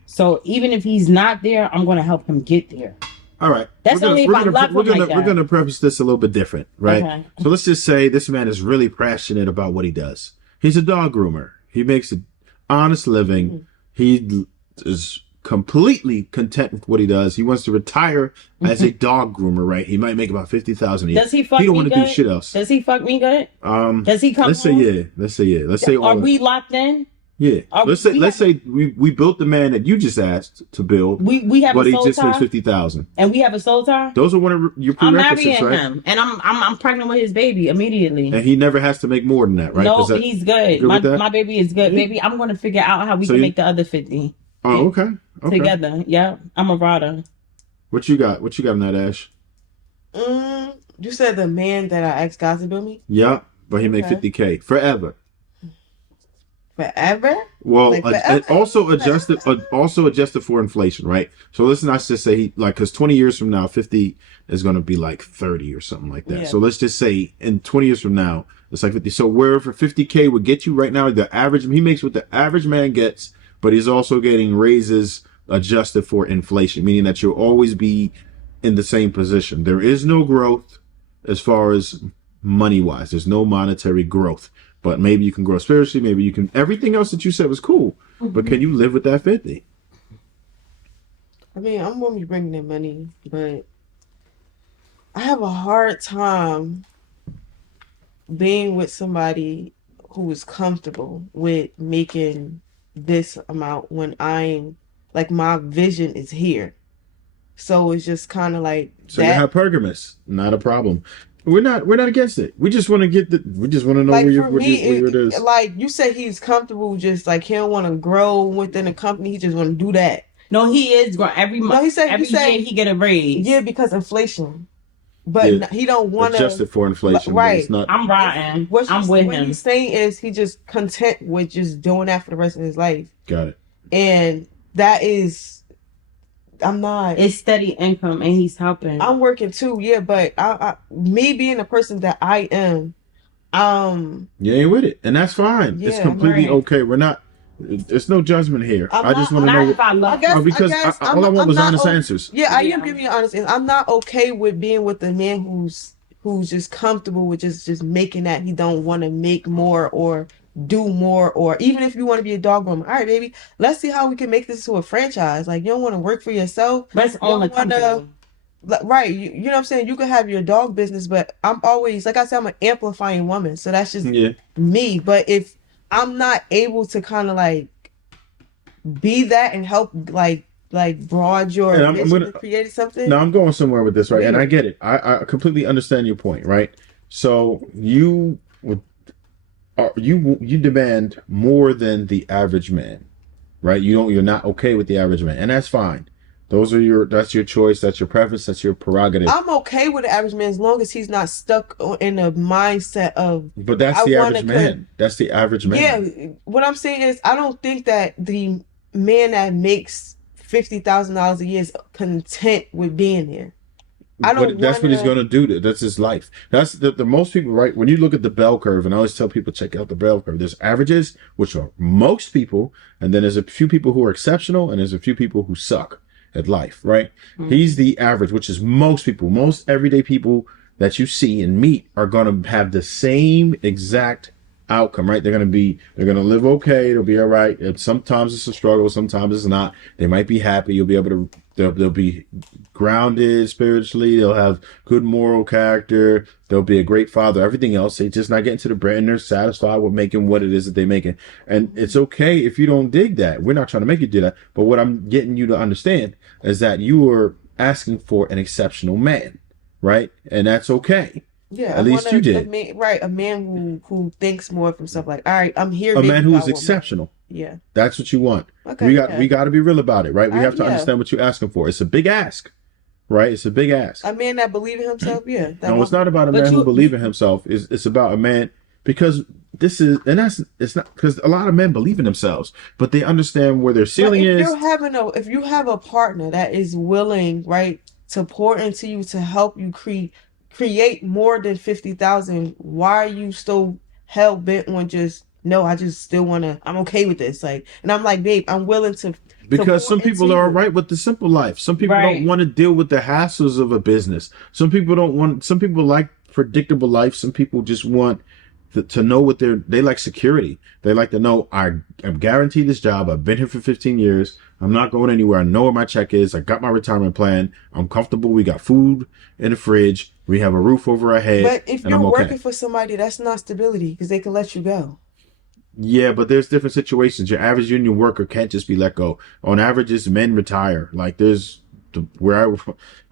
So even if he's not there, I'm going to help him get there. All right. That's only if I love him like We're that. going to preface this a little bit different, right? Okay. So let's just say this man is really passionate about what he does. He's a dog groomer. He makes an honest living. He is completely content with what he does. He wants to retire as a dog groomer, right? He might make about 50,000 a year. Does he fuck He don't me want to do good? shit else. Does he fuck me good? Does he come Let's say home? yeah. Let's say yeah. Let's say all Are that. we locked in? Yeah. Are Let's we- say we built the man that you just asked to build, We have but a he soul just makes tie? 50,000. And we have a soul tie? Those are one of your I'm prerequisites, marrying right? him. And I'm pregnant with his baby immediately. And he never has to make more than that, right? No, 'Cause that- he's good. good with that? My baby is good. Baby, I'm going to figure out how we So can you- make the other 50 Oh, okay. Okay. together. Yeah, I'm a rider. What you got? What you got in that, Ash? You said the man that I asked God to build me Yeah, but he make Okay. 50K forever. forever. Well, Like forever? also adjusted for inflation, right? So let's not just say because 20 years from now, 50 is going to be like 30 or something like that. Yeah. So let's just say in 20 years from now, it's like 50. So wherever 50K would get you right now, the average, he makes what the average man gets, but he's also getting raises adjusted for inflation, meaning that you'll always be in the same position. There is no growth as far as money wise. There's no monetary growth. But maybe you can grow spiritually. Maybe you can. Everything else that you said was cool. But can you live with that 50? I mean, I'm gonna be bringing in money, but I have a hard time being with somebody who is comfortable with making this amount when I'm like my vision is here. So it's just kind of like So you're that. hypergamous, not a problem. We're not against it. We just want to we just want to know Like where for me, it is. like you said, he's comfortable. Just like he don't want to grow within a company. He just want to do that. No, he is growing every month. No, he said every year he get a raise. Yeah, because inflation. But Yeah, he don't want to adjusted for inflation, but right. it's not. I'm riding. I'm with what him. he's saying is he just content with just doing that for the rest of his life. Got it. And that is, I'm not. It's steady income, and he's helping. I'm working too, yeah. But me being the person that I am, You ain't with it, and that's fine. It's Yeah, completely right. okay. We're not. There's no judgment here. I'm I just not- want to Not know. if I love guess- him. Because all I want was honest answers. Yeah, I Yeah. am giving you honest answers. I'm not okay with being with a man who's just comfortable with just making that he don't want to make more or do more, or even if you want to be a dog groomer. All right, baby, let's see how we can make this to a franchise. Like you don't want to work for yourself. But it's on the You don't wanna- company. Right, you know what I'm saying? You can have your dog business, but I'm always, like I said, I'm an amplifying woman. So that's just Yeah. me. But if I'm not able to kind of like be that and help like broad your And I'm vision gonna- and create something. Now I'm going somewhere with this, right? And Yeah. I get it. I completely understand your point, right? So you would, you demand more than the average man, right? You're not okay with the average man, and that's fine. That's your choice, that's your preference, that's your prerogative. I'm okay with the average man as long as he's not stuck in a mindset of. But that's I the wanna average man. That's the average man. Yeah, what I'm saying is I don't think that the man that makes $50,000 a year is content with being there. I don't. But that's what he's wanna- going to do. That's his life. That's the most people, right? When you look at the bell curve, and I always tell people, check out the bell curve. There's averages, which are most people, and then there's a few people who are exceptional, and there's a few people who suck at life, right? Mm-hmm. He's the average, which is most people. Most everyday people that you see and meet are going to have the same exact outcome, right? They're going to live okay. It'll be all right. Sometimes it's a struggle. Sometimes it's not. They might be happy. You'll be able to, they'll be grounded spiritually. They'll have good moral character. They'll be a great father. Everything else, they just not getting to the bread, and they're satisfied with making what it is that they're making. And it's okay if you don't dig that. We're not trying to make you do that. But what I'm getting you to understand is that you are asking for an exceptional man, right? And that's okay. Yeah, At least you did. A man who thinks more of himself. Like, all right, I'm here. A baby, man who I is want more. exceptional. Yeah. That's what you want. Okay. We got to be real about it, right? We have to yeah. understand what you're asking for. It's a big ask, right? It's a big ask. A man that believes in himself. Yeah. No, it's not about a man who believes in himself. It's about a man, because it's not because a lot of men believe in themselves, but they understand where their ceiling is. If you have a partner that is willing, right, to pour into you to help you create more than 50,000, why are you so hell bent on just no? I just still wanna. I'm okay with this. Like, and I'm like, babe, I'm willing to. Because some pour people into are all you. right with the simple life. Some people Right. don't want to deal with the hassles of a business. Some people like predictable life. Some people just want to know what they like security. They like to know I'm guaranteed this job. I've been here for 15 years. I'm not going anywhere. I know where my check is. I got my retirement plan. I'm comfortable. We got food in the fridge. We have a roof over our head. But if and you're I'm okay. working for somebody, that's not stability because they can let you go. Yeah, but there's different situations. Your average union worker can't just be let go. On averages, men retire. Like there's where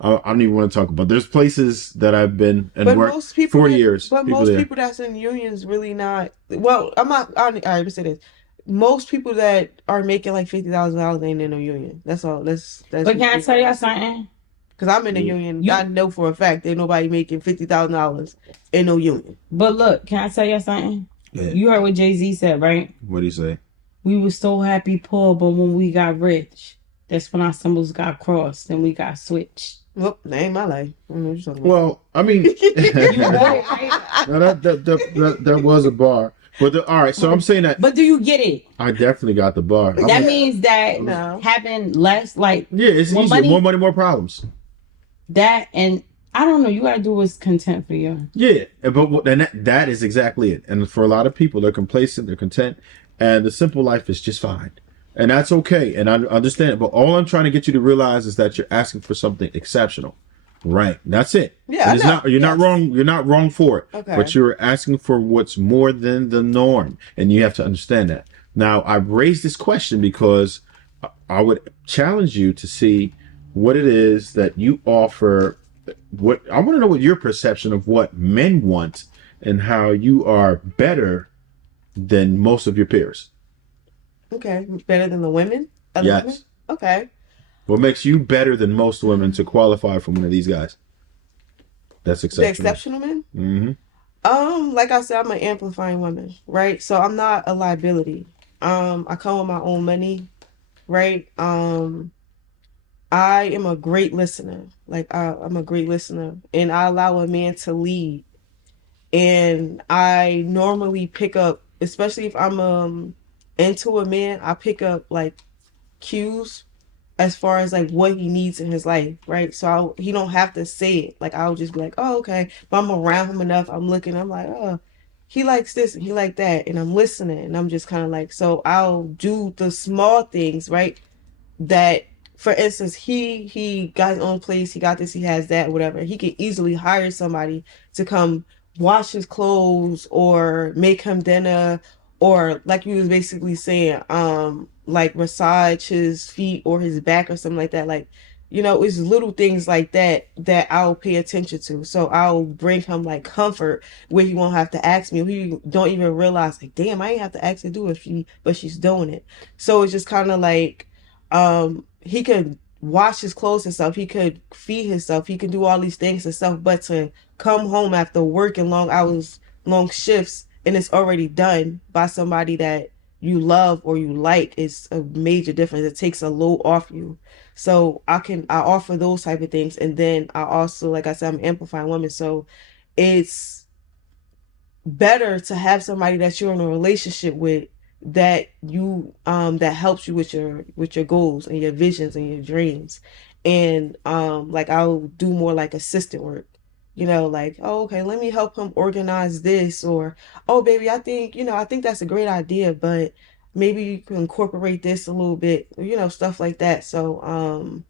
I don't even want to talk about. There's places that I've been and worked 40 years. But most people that's in unions really not. Well, I'm not. All right, let me say this. Most people that are making like $50,000 ain't in no union. That's all. That's. But can I tell y'all something? Because I'm in a union. I know for a fact ain't nobody making $50,000 in no union. But look, can I tell y'all something? Yeah. You heard what Jay-Z said, right? What do you say? We were so happy poor, but when we got rich, that's when our symbols got crossed and we got switched. Well, that ain't my life. I don't know what you're talking about. Well, I mean, that was a bar. But all right, so I'm saying that But do you get it? I definitely got the bar. That means that No. having less, like, Yeah, it's more easier. money- More money, more problems. that, and I don't know, you gotta do what's content for you. Yeah, but that is exactly it. And for a lot of people, they're complacent, they're content, and the simple life is just fine. And that's okay. And I understand it. But all I'm trying to get you to realize is that you're asking for something exceptional. Right. That's it. Yeah, And I it's know. not, you're not Yes. wrong. You're not wrong for it. Okay. But you're asking for what's more than the norm. And you have to understand that. Now, I raised this question because I would challenge you to see what it is that you offer. What I want to know what your perception of what men want and how you are better than most of your peers. Okay. Better than the women? Other Yes. women? Okay. What makes you better than most women to qualify for one of these guys? That's The exceptional. exceptional men? Mm-hmm. Like I said, I'm an amplifying woman, right? So I'm not a liability. I come with my own money, right? I am a great listener. Like I'm a great listener, and I allow a man to lead. And I normally pick up, especially if I'm into a man, I pick up like cues as far as like what he needs in his life, right? So he don't have to say it. Like I'll just be like, oh, okay. But I'm around him enough. I'm looking. I'm like, oh, he likes this and he like that, and I'm listening. And I'm just kind of like, so I'll do the small things, right? That, for instance, he got his own place. He got this. He has that. Whatever. He could easily hire somebody to come wash his clothes or make him dinner, or like you was basically saying, like massage his feet or his back or something like that. Like, it's little things like that that I'll pay attention to. So I'll bring him like comfort where he won't have to ask me. He don't even realize like, damn, I ain't have to ask her to do it, but she's doing it. So it's just kind of like, he could wash his clothes himself, he could feed himself, he could do all these things himself, but to come home after working long hours, long shifts, and it's already done by somebody that you love or you like is a major difference. It takes a load off you. So I offer those type of things. And then I also, like I said, I'm an amplifying woman. So it's better to have somebody that you're in a relationship with that that helps you with your goals and your visions and your dreams. And like I'll do more like assistant work, like, oh, okay, let me help him organize this, or, oh baby, I think that's a great idea, but maybe you can incorporate this a little bit, stuff like that. So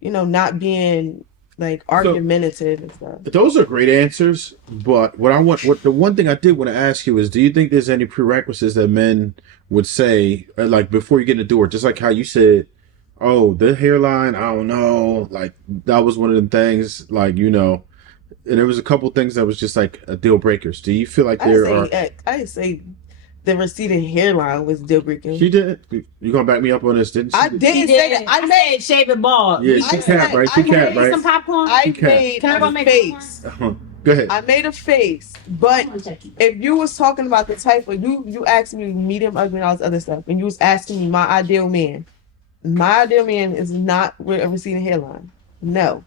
not being like argumentative and stuff. Those are great answers, but what the one thing I did want to ask you is, do you think there's any prerequisites that men would say, like before you get in the door, just like how you said, oh, the hairline, I don't know, like that was one of the things, like, and there was a couple things that was just like a deal breakers. Do you feel like I didn't say the receding hairline was deal breaking. She did. You gonna back me up on this? Didn't she? I didn't say that. I said shave it bald. Yeah, she capped, right? She capped, right? Some popcorn. I made a face. Go ahead. I made a face, but if you was talking about the type of you asked me medium, ugly, and all this other stuff, and you was asking me my ideal man is not with a receding hairline. No.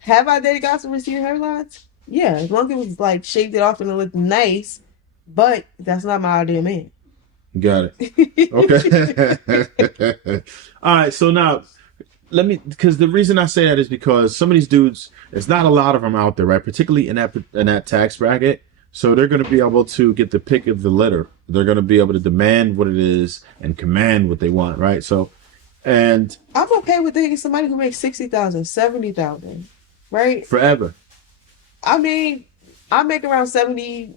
Have I dated guys with receding hairlines? Yeah, as long as it was like shaved it off and it looked nice, but that's not my ideal man. Got it. Okay. All right. So now, because the reason I say that is because some of these dudes, there's not a lot of them out there, right? Particularly in that tax bracket. So they're going to be able to get the pick of the litter. They're going to be able to demand what it is and command what they want, right? So, and I'm okay with dating somebody who makes 60,000, 70,000, right? Forever. I mean, I make around 70,000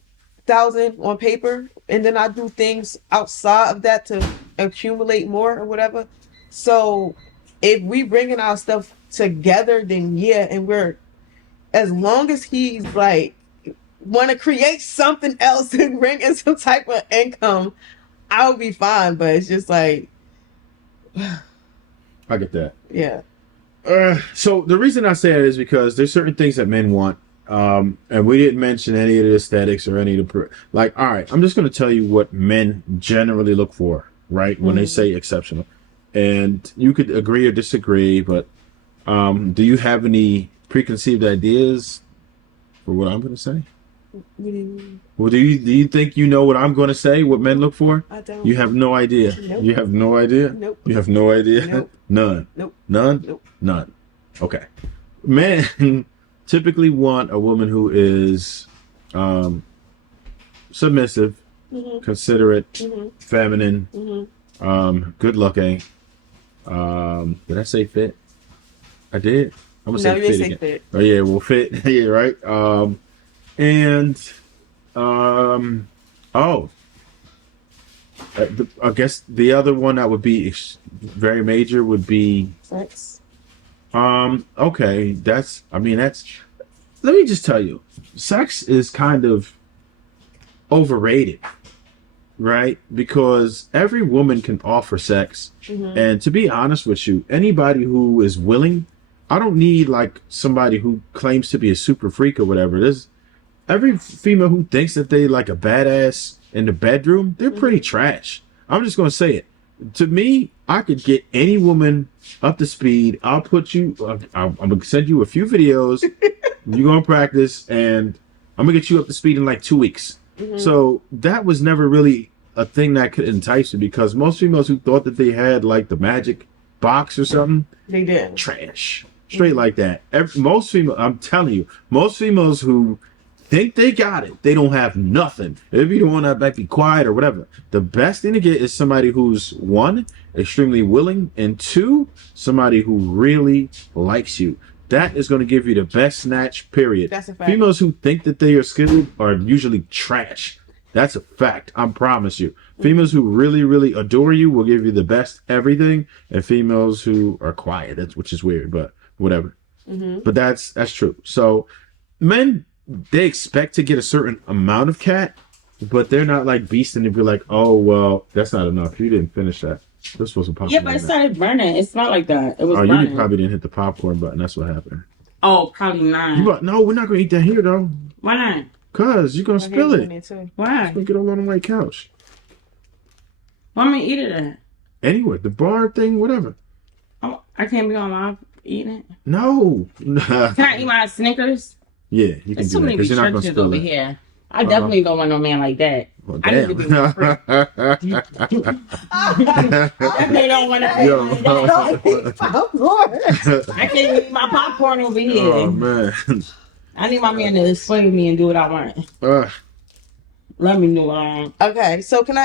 on paper, and then I do things outside of that to accumulate more or whatever. So if we bringing our stuff together, then yeah, and as long as he's like want to create something else and bring in some type of income, I'll be fine. But it's just like, I get that. Yeah. So the reason I say that is because there's certain things that men want. And we didn't mention any of the aesthetics or any of the all right, I'm just going to tell you what men generally look for, right? When they say exceptional, and you could agree or disagree, but do you have any preconceived ideas for what I'm going to say? What do you mean? Well, do you think you know what I'm going to say, what men look for? I don't. You have no idea. Nope. You have no idea? Nope. You have no idea? Nope. None. Nope. None? Nope. None. Okay. Men typically want a woman who is submissive, considerate, feminine, Good looking. Did I say fit? I did. I'm gonna No, say you fit didn't say again. fit. Oh yeah, well fit. Yeah, right. And oh, I guess the other one that would be very major would be Sex. okay. That's. I mean, that's. Let me just tell you, sex is kind of overrated, right? Because every woman can offer sex. And to be honest with you, anybody who is willing, I don't need like somebody who claims to be a super freak or whatever. There's every female who thinks that they like a badass in the bedroom, they're pretty trash. I'm just going to say it. To me, I could get any woman up to speed. I'll put you, I'm going to send you a few videos. You're going to practice and I'm going to get you up to speed in like 2 weeks. So that was never really a thing that could entice you because most females who thought that they had like the magic box or something, They did. trash. Straight like that. Most females, I'm telling you, most females who think they got it, they don't have nothing. If you don't want to like, be quiet or whatever, the best thing to get is somebody who's one, extremely willing, and two, somebody who really likes you. That is going to give you the best snatch, period. That's a fact. Females who think that they are skilled are usually trash. That's a fact. I promise you. Females who really, really adore you will give you the best everything, and females who are quiet, which is weird, but whatever. But that's true. So men, they expect to get a certain amount of cat, but they're not like beasting and be like, oh, well, that's not enough. You didn't finish that. This wasn't popcorn. Yeah, but it started burning. It's not like that. It was Oh, burning. you probably didn't hit the popcorn button. That's what happened. Oh, probably not. No, we're not going to eat that here, though. Why not? Because you're going to spill it. Why? It's going to get all on the white couch. Why am I eat it at? Anyway, the bar thing, whatever. Oh, I can't be on live eating it. No. Can I eat my Snickers? Yeah, you can There's do too that many because you're not going to restrictions spill over it. here. I definitely don't want no man like that. Well, I need to be damn. free. Definitely don't want a man Yo. like that. I can't eat my popcorn over here. Oh, man. I need my man to explain to me and do what I want. Let me know what I want. Okay, so can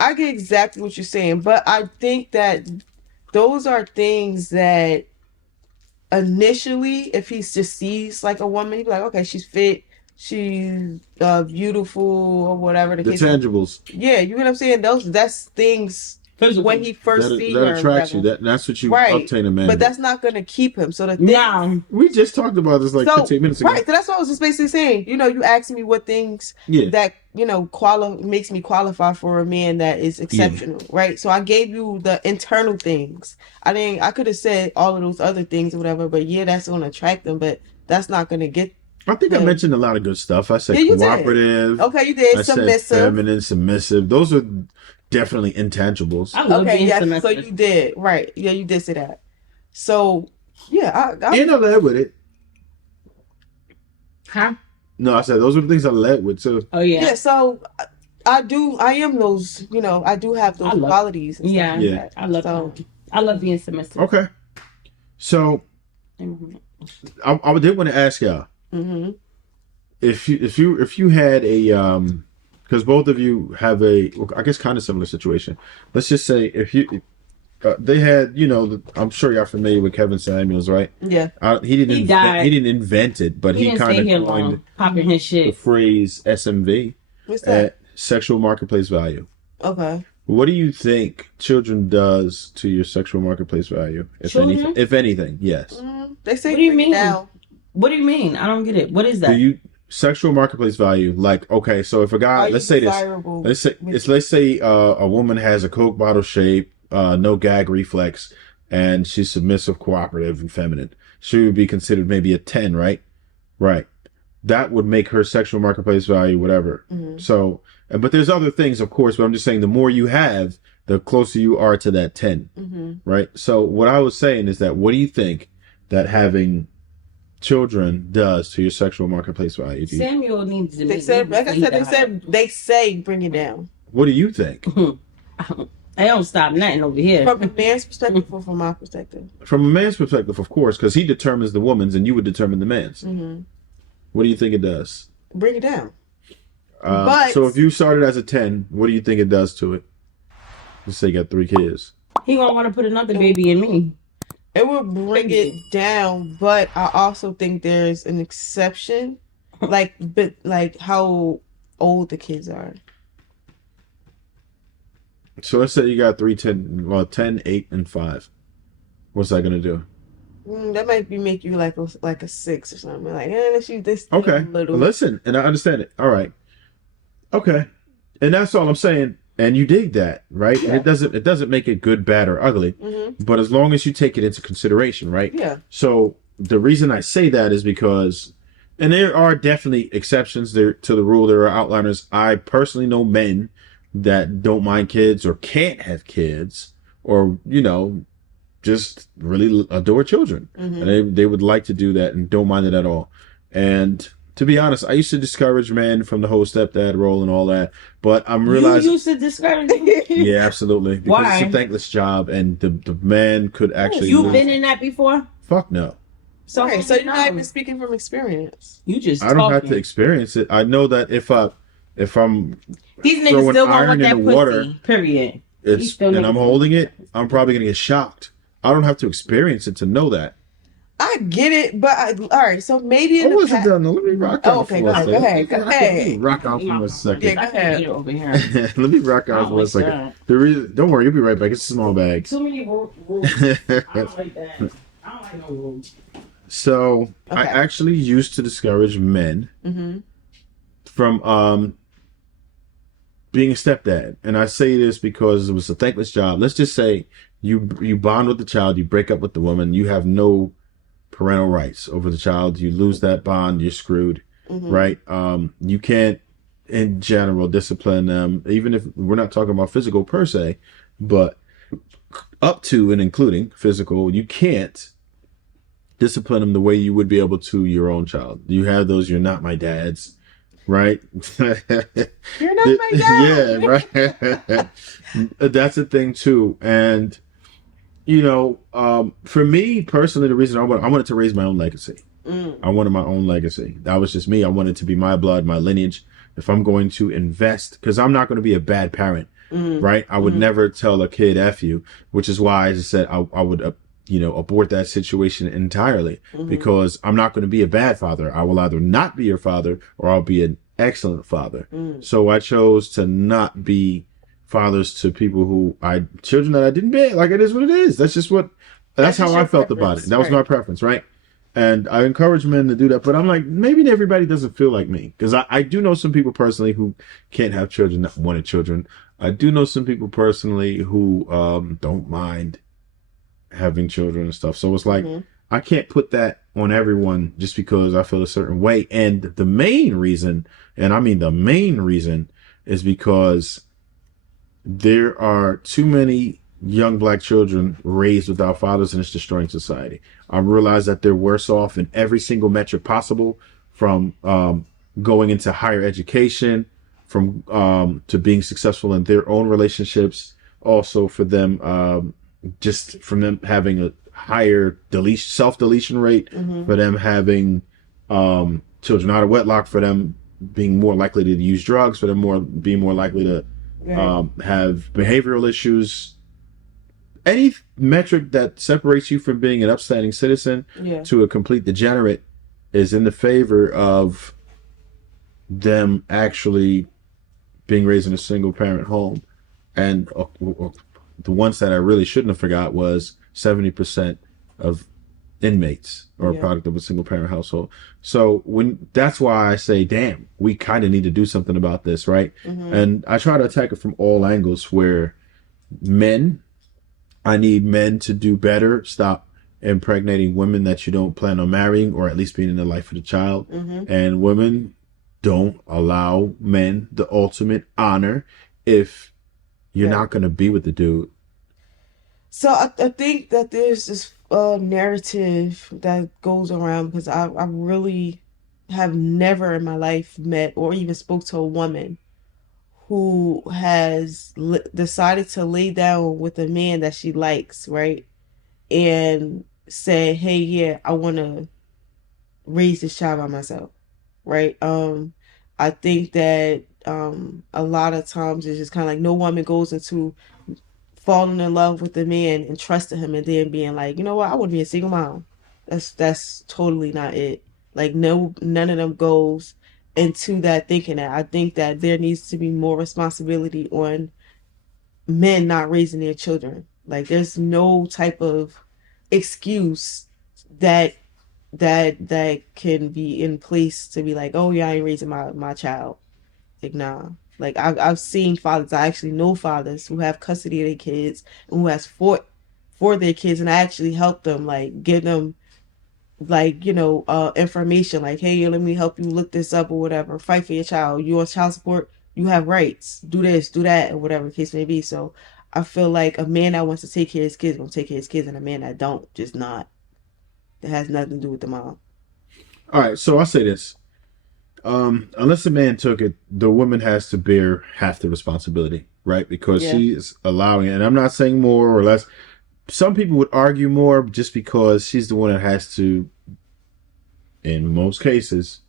I get exactly what you're saying, but I think that those are things that initially, if he just sees like a woman, he'd be like, okay, she's fit, she's beautiful, or whatever the The case. tangibles. Yeah, you know what I'm saying? That's things when he first sees her. That attracts you. whatever. That's what you Right, obtain a man. but with. that's not gonna keep him. So the thing, No. We just talked about this like 15 minutes ago. right. So that's what I was just basically saying. You know, you asked me what things Yeah. that makes me qualify for a man that is exceptional, right? So I gave you the internal things. I could have said all of those other things or whatever, but yeah, that's gonna attract them, but that's not gonna get. I think I mentioned a lot of good stuff. I said Yeah, you did. cooperative. Okay, you did. I Submissive. said feminine, submissive. Those are definitely intangibles. I love Okay, being yes. submissive. So you did, right? Yeah, you did say that. So yeah, And I led with it. Huh? No, I said those are the things I led with too. Oh, yeah. yeah. So I am those. I do have those qualities. And Yeah. stuff like that. I love So I love being submissive. Okay. So I did want to ask y'all if you had a because both of you have I guess kind of similar situation. Let's just say if you they had I'm sure y'all familiar with Kevin Samuels, right? yeah. He didn't invent it, but he didn't kind stay of here coined long, popping his the shit. phrase SMV, What's that? sexual marketplace value. Okay. What do you think children does to your sexual marketplace value, if Children? anything? If anything, yes. They say What do you bring it mean? down. What do you mean? I don't get it. What is that? Sexual marketplace value, like, okay, so if a guy, Are let's you say this, desirable let's say a woman has a Coke bottle shape, no gag reflex, and she's submissive, cooperative, and feminine. She would be considered maybe a 10, right? Right. That would make her sexual marketplace value, whatever. So, but there's other things, of course, but I'm just saying the more you have, the closer you are to that 10, right? So what I was saying is that what do you think that having children does to your sexual marketplace value? Samuel needs to. They said, like I said, they say bring it down. What do you think? I don't stop nothing over here. From a man's perspective or from my perspective? From a man's perspective, of course, because he determines the woman's and you would determine the man's. What do you think it does? Bring it down. So if you started as a 10, what do you think it does to it? Let's say you got 3 kids. He gonna want to put another baby in me. It would bring it down, but I also think there's an exception, like how old the kids are. So let's say you got 10, 8, and 5. What's that gonna do? That might be make you like a 6 or something. Like, let's use this Okay, little. listen, and I understand it. All right, okay, and that's all I'm saying. And you dig that, right? Yeah. And it doesn't make it good, bad, or ugly, but as long as you take it into consideration, right? Yeah. So the reason I say that is because, and there are definitely exceptions there to the rule. There are outliners. I personally know men that don't mind kids or can't have kids, or just really adore children, and they would like to do that and don't mind it at all. And to be honest, I used to discourage men from the whole stepdad role and all that, but I'm realizing You used to discourage me. yeah, absolutely, because Why? it's a thankless job, and the man could actually You've lose. been in that before, Fuck no. so Okay, so you're not even speaking from experience. You just I don't have talking. to experience it. I know that if I'm These niggas throwing still gonna iron want in that the pussy. water, Period. it's still and I'm niggas. holding it, I'm probably gonna get shocked. I don't have to experience it to know that. I get it, but all right. So maybe I in the wasn't past. done. Let me rock Oh, out okay, for go a ahead, second. go ahead, go Let me ahead. rock out for a second. Yeah, go I can't ahead. eat it over here. Let me rock out I for a like second. that. The reason, don't worry, you'll be right back. It's a small bag. Too many rules. I don't like that. I don't like no rules. So I Okay. actually used to discourage men from being a stepdad, and I say this because it was a thankless job. Let's just say you bond with the child, you break up with the woman, you have no parental rights over the child. You lose that bond, you're screwed, right? You can't, in general, discipline them, even if we're not talking about physical per se, but up to and including physical. You can't discipline them the way you would be able to your own child. You have those "you're not my dad's," right? You're not my dad. Yeah, right. That's a thing too. And for me personally, the reason I wanted to raise my own legacy. I wanted my own legacy. That was just me. I wanted to be my blood, my lineage. If I'm going to invest, because I'm not going to be a bad parent, right? I would never tell a kid "F you," which is why I just said I would abort that situation entirely, because I'm not going to be a bad father. I will either not be your father or I'll be an excellent father. So I chose to not be fathers to people children that I didn't bear. Like, it is what it is. That's how I felt about it. That was my preference, right? And I encourage men to do that, but I'm like, maybe everybody doesn't feel like me, because I do know some people personally who can't have children, that wanted children. I do know some people personally who don't mind having children and stuff. So it's like, I can't put that on everyone just because I feel a certain way. And the main reason, and I mean the main reason, is because there are too many young black children raised without fathers, and it's destroying society. I realize that they're worse off in every single metric possible, from going into higher education, from to being successful in their own relationships, also for them just from them having a higher self-deletion rate, for them having children out of wedlock, for them being more likely to use drugs, for them being more likely to have behavioral issues. Any metric that separates you from being an upstanding citizen to a complete degenerate is in the favor of them actually being raised in a single parent home. And the ones that I really shouldn't have forgot was 70% of inmates are a product of a single parent household. So that's why I say, damn, we kind of need to do something about this, right? And I try to attack it from all angles, where I need men to do better. Stop impregnating women that you don't plan on marrying, or at least being in the life of the child. And women, don't allow men the ultimate honor if you're not going to be with the dude. So I think that there's this narrative that goes around, because I really have never in my life met or even spoke to a woman who has decided to lay down with a man that she likes, right? And say, hey, yeah, I want to raise this child by myself, right? I think that a lot of times it's just kind of like no woman goes into falling in love with the man and trusting him and then being like, you know what, I want to be a single mom. That's totally not it. Like no, none of them goes into that thinking that. I think that there needs to be more responsibility on men not raising their children. Like there's no type of excuse that that can be in place to be like, oh yeah, I ain't raising my child. Like nah. Like I've seen fathers, I actually know fathers who have custody of their kids and who has fought for their kids, and I actually help them, like give them like, information like, hey, let me help you look this up or whatever. Fight for your child. You on child support, you have rights. Do this, do that, or whatever the case may be. So I feel like a man that wants to take care of his kids gonna take care of his kids, and a man that don't, just not. It has nothing to do with the mom. All right, so I'll say this. Unless the man took it, the woman has to bear half the responsibility, right? Because she is allowing it. And I'm not saying more or less. Some people would argue more just because she's the one that has to, in most cases,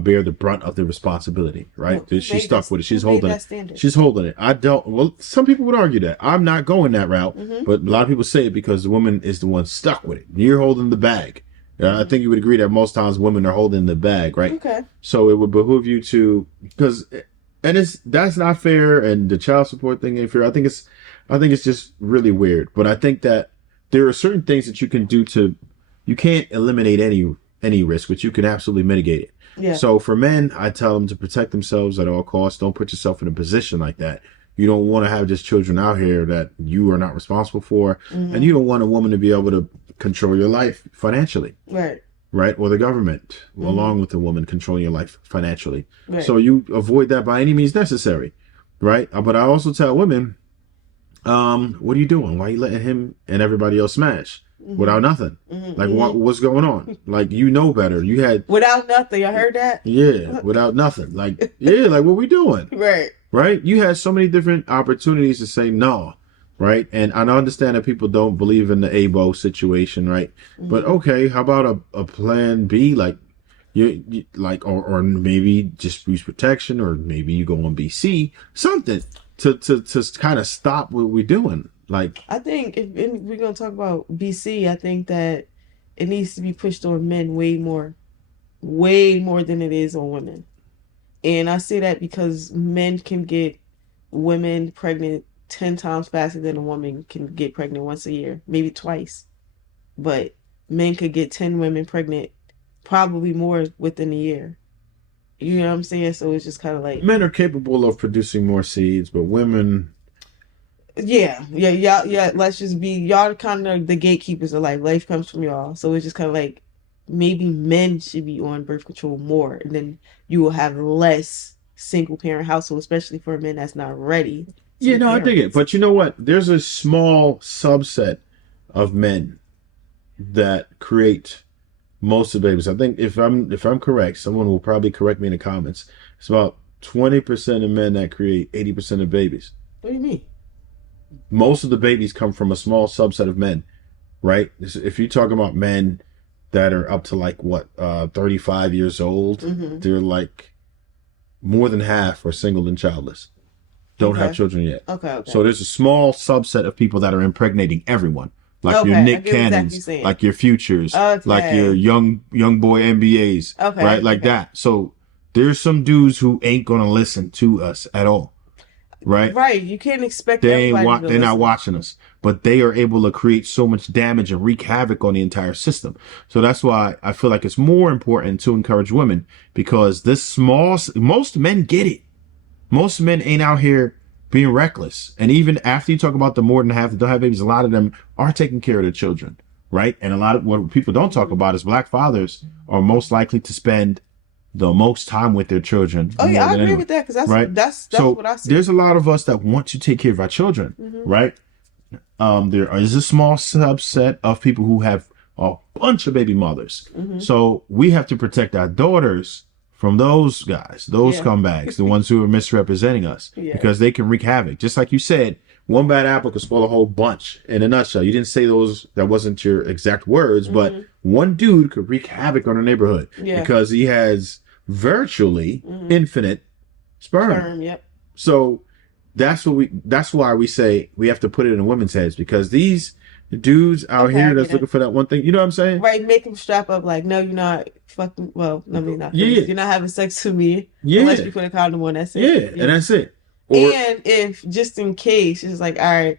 bear the brunt of the responsibility, right? Well, she's stuck with it. She's who made holding that it. standard? She's holding it. I don't. Well, some people would argue that. I'm not going that route, but a lot of people say it because the woman is the one stuck with it. You're holding the bag. I think you would agree that most times women are holding the bag, right? Okay. So it would behoove you to, that's not fair, and the child support thing ain't fair. I think it's just really weird. But I think that there are certain things that you can do you can't eliminate any risk, but you can absolutely mitigate it. Yeah. So for men, I tell them to protect themselves at all costs. Don't put yourself in a position like that. You don't want to have just children out here that you are not responsible for, and you don't want a woman to be able to control your life financially. Right. Or the government, along with the woman, controlling your life financially. Right. So you avoid that by any means necessary. Right. But I also tell women, what are you doing? Why are you letting him and everybody else smash without nothing? Like, what's going on? Like, you know better. You had... Without nothing. I heard that? Yeah, without nothing. Like, yeah, like, what we doing? Right. You had so many different opportunities to say no. Right. And I understand that people don't believe in the ABO situation. Right. But OK, how about a plan B? Like you like or maybe just use protection, or maybe you go on BC, something to kind of stop what we're doing. Like, I think if we're going to talk about BC, I think that it needs to be pushed on men way more than it is on women. And I say that because men can get women pregnant 10 times faster than a woman can get pregnant once a year, maybe twice. But men could get 10 women pregnant probably more within a year. You know what I'm saying? So it's just kind of like... Men are capable of producing more seeds, but women... Yeah. Let's just be... Y'all kind of the gatekeepers of life. Life comes from y'all. So it's just kind of like, maybe men should be on birth control more, and then you will have less single parent household, especially for men that's not ready. Yeah, no, I dig it. But you know what? There's a small subset of men that create most of the babies. I think if I'm correct, someone will probably correct me in the comments. It's about 20% of men that create 80% of babies. What do you mean? Most of the babies come from a small subset of men, right? If you talk about men that are up to like 35 years old, they're like more than half are single and childless. Don't have children yet. Okay. So there's a small subset of people that are impregnating everyone. Like your Nick Cannons, like your Futures, like your young boy NBAs, right? Like that. So there's some dudes who ain't gonna listen to us at all. Right? Right. You can't expect they're not watching us. But they are able to create so much damage and wreak havoc on the entire system. So that's why I feel like it's more important to encourage women, because most men get it. Most men ain't out here being reckless. And even after you talk about the more than half that don't have babies, a lot of them are taking care of their children, right? And a lot of what people don't talk about is black fathers are most likely to spend the most time with their children. Oh yeah, I agree with that, because that's what I see. There's a lot of us that want to take care of our children, right? There is a small subset of people who have a bunch of baby mothers. So we have to protect our daughters from those guys, those scumbags, the ones who are misrepresenting us, because they can wreak havoc. Just like you said, one bad apple could spoil a whole bunch. In a nutshell, you didn't say that wasn't your exact words, but one dude could wreak havoc on a neighborhood because he has virtually infinite sperm. So that's why we say we have to put it in women's heads, because these dudes out Okay, I here that's get looking it. for that one thing, you know what I'm saying? Right, make them strap up like, no, you're not fucking. Well, I mean, not this. Yeah, You're not having sex with me unless yeah, you put a condom on. That's yeah, it. and Yeah. that's it. Or And if just in case, it's like, all right,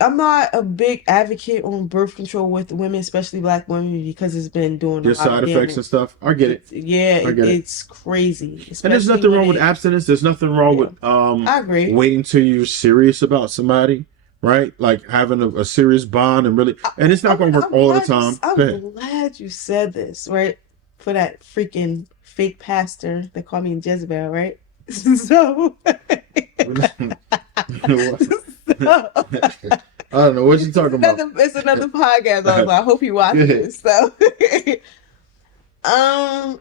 I'm not a big advocate on birth control with women, especially black women, because it's been doing a there's lot of side effects and damage. stuff. I get it. Yeah, I get it. it's crazy, And there's especially nothing when wrong with it. abstinence. There's nothing wrong Yeah, with I agree. waiting till you're serious about somebody, right? Like having a serious bond and really, and it's not going to work all the time. Go ahead. I'm glad you said this, right? For that freaking fake pastor that called me Jezebel, right? So, I don't know what you're talking about. it's another podcast. I was like, I hope you watch this. So, um,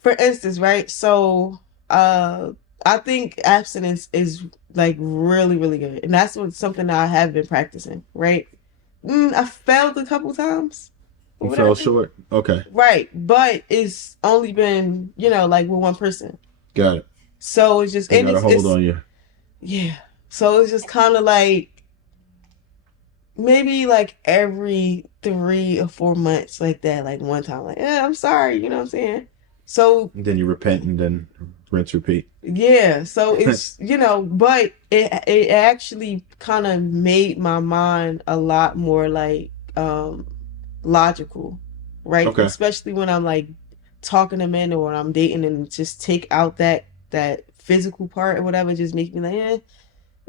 for instance, right? So, I think abstinence is like really, really good, and that's something that I have been practicing. Right? I failed a couple times. Or You fell whatever. short. Okay, Right, but it's only been, like with one person. got it. So it's just, They and got a hold on you. yeah. So it's just kind of like maybe like every 3 or 4 months, like that, like one time, like, yeah, I'm sorry, you know what I'm saying? So And then you repent and then rinse, repeat. yeah, so it's, but it actually kind of made my mind a lot more like logical, right? Okay. Especially when I'm like talking to men or when I'm dating and just take out that physical part or whatever, just make me like,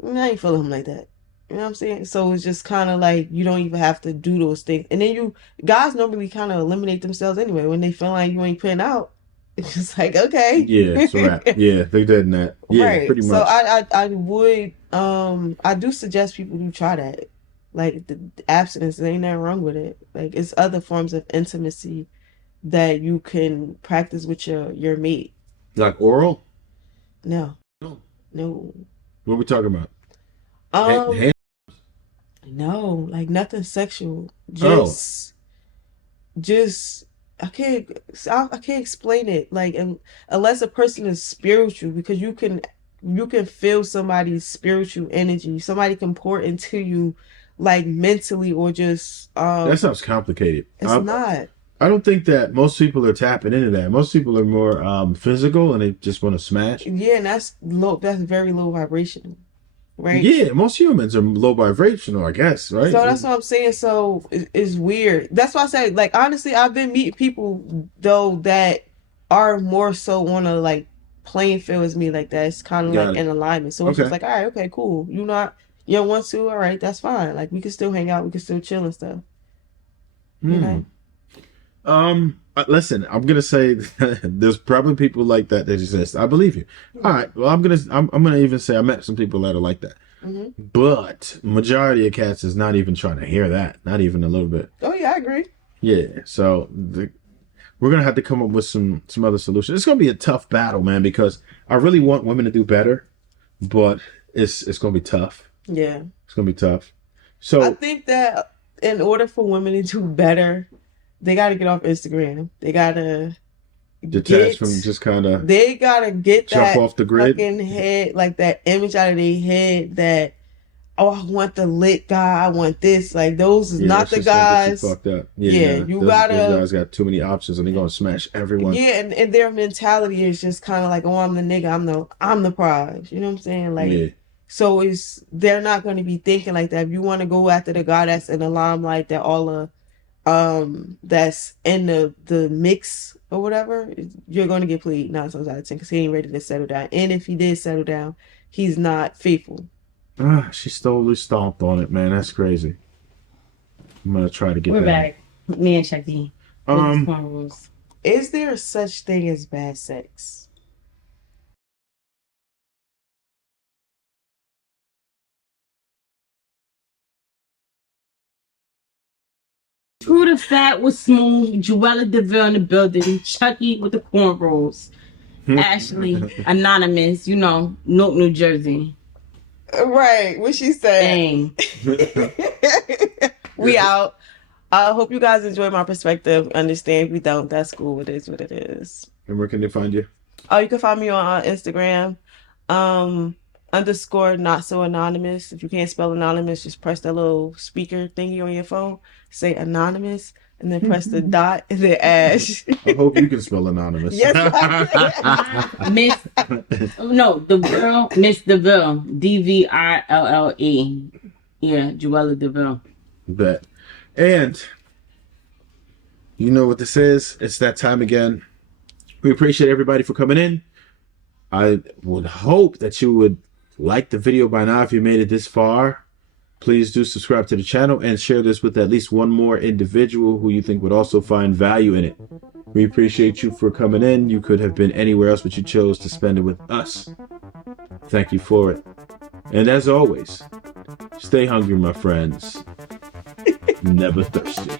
I ain't feeling him like that. You know what I'm saying? So it's just kind of like you don't even have to do those things. And then guys normally kind of eliminate themselves anyway when they feel like you ain't putting out. It's just like, okay. Yeah, it's a wrap. Yeah, they did that. Yeah, Right. pretty So much. I would I do suggest people to try that. Like the abstinence, there ain't nothing wrong with it. Like it's other forms of intimacy that you can practice with your mate. Like oral? No. No. No. What are we talking about? Um no, like nothing sexual. Oh. Just I can't explain it. Like unless a person is spiritual, because you can feel somebody's spiritual energy. Somebody can pour into you like mentally or just That sounds complicated. it's not. I don't think that most people are tapping into that. Most people are more physical and they just want to smash. Yeah, and that's very low vibrational. Right? Yeah, most humans are low vibrational, I guess, right? So that's what I'm saying. So it's weird. That's why I say, like, honestly, I've been meeting people though that are more so on a like playing field as me, like that. It's kind of Got like it. in alignment. So it's Okay. just like, all right, okay, cool. You don't want to, all right, that's fine. Like we can still hang out, we can still chill and stuff. You know? Listen, I'm gonna say there's probably people like that exist. I believe you. All right. Well, I'm gonna even say I met some people that are like that. hmm But majority of cats is not even trying to hear that. Not even a little bit. Oh yeah, I agree. Yeah. So we're gonna have to come up with some other solutions. It's gonna be a tough battle, man, because I really want women to do better, but it's gonna be tough. Yeah. It's gonna be tough. I So think that in order for women to do better, they got to get off Instagram. They got to detach from just kind of They gotta get jump that off the grid. fucking head, like that image out of their head that, oh, I want the lit guy, I want this. Like those is not that's the just gonna get you guys. fucked up. Yeah, nah, you those gotta. guys got too many options, and they're gonna smash everyone. Yeah, and their mentality is just kind of like, oh, I'm the nigga, I'm the prize. You know what I'm saying? Like, Yeah, so they're not going to be thinking like that. If you want to go after the guy that's in the limelight, that all the that's in the mix or whatever, you're going to get played 9 times out of 10 because he ain't ready to settle down. And if he did settle down, he's not faithful. she totally stomped on it, man. That's crazy. I'm gonna try to get We're that. back. Me and Chucky. Um, Is there such thing as bad sex? True to Fat with Smoove, Jewalladville in the building, Chucky with the cornrows, Ashley, Anonymous, Newark, New Jersey. Right, what she said. Dang. We out. I hope you guys enjoy my perspective. Understand if you don't, that's cool. It is what it is. And where can they find you? Oh, you can find me on Instagram underscore not so anonymous. If you can't spell anonymous, just press that little speaker thingy on your phone, say anonymous, and then press the dot and then Ash. I hope you can spell anonymous. Yes, I Miss, no, DeVille, Miss DeVille, DVILLE. Yeah, Jewalladville. Bet. And you know what this is? It's that time again. We appreciate everybody for coming in. I would hope that you would like the video by now if you made it this far. Please do subscribe to the channel and share this with at least one more individual who you think would also find value in it. We appreciate you for coming in. You could have been anywhere else, but you chose to spend it with us. Thank you for it. And as always, stay hungry, my friends. Never thirsty.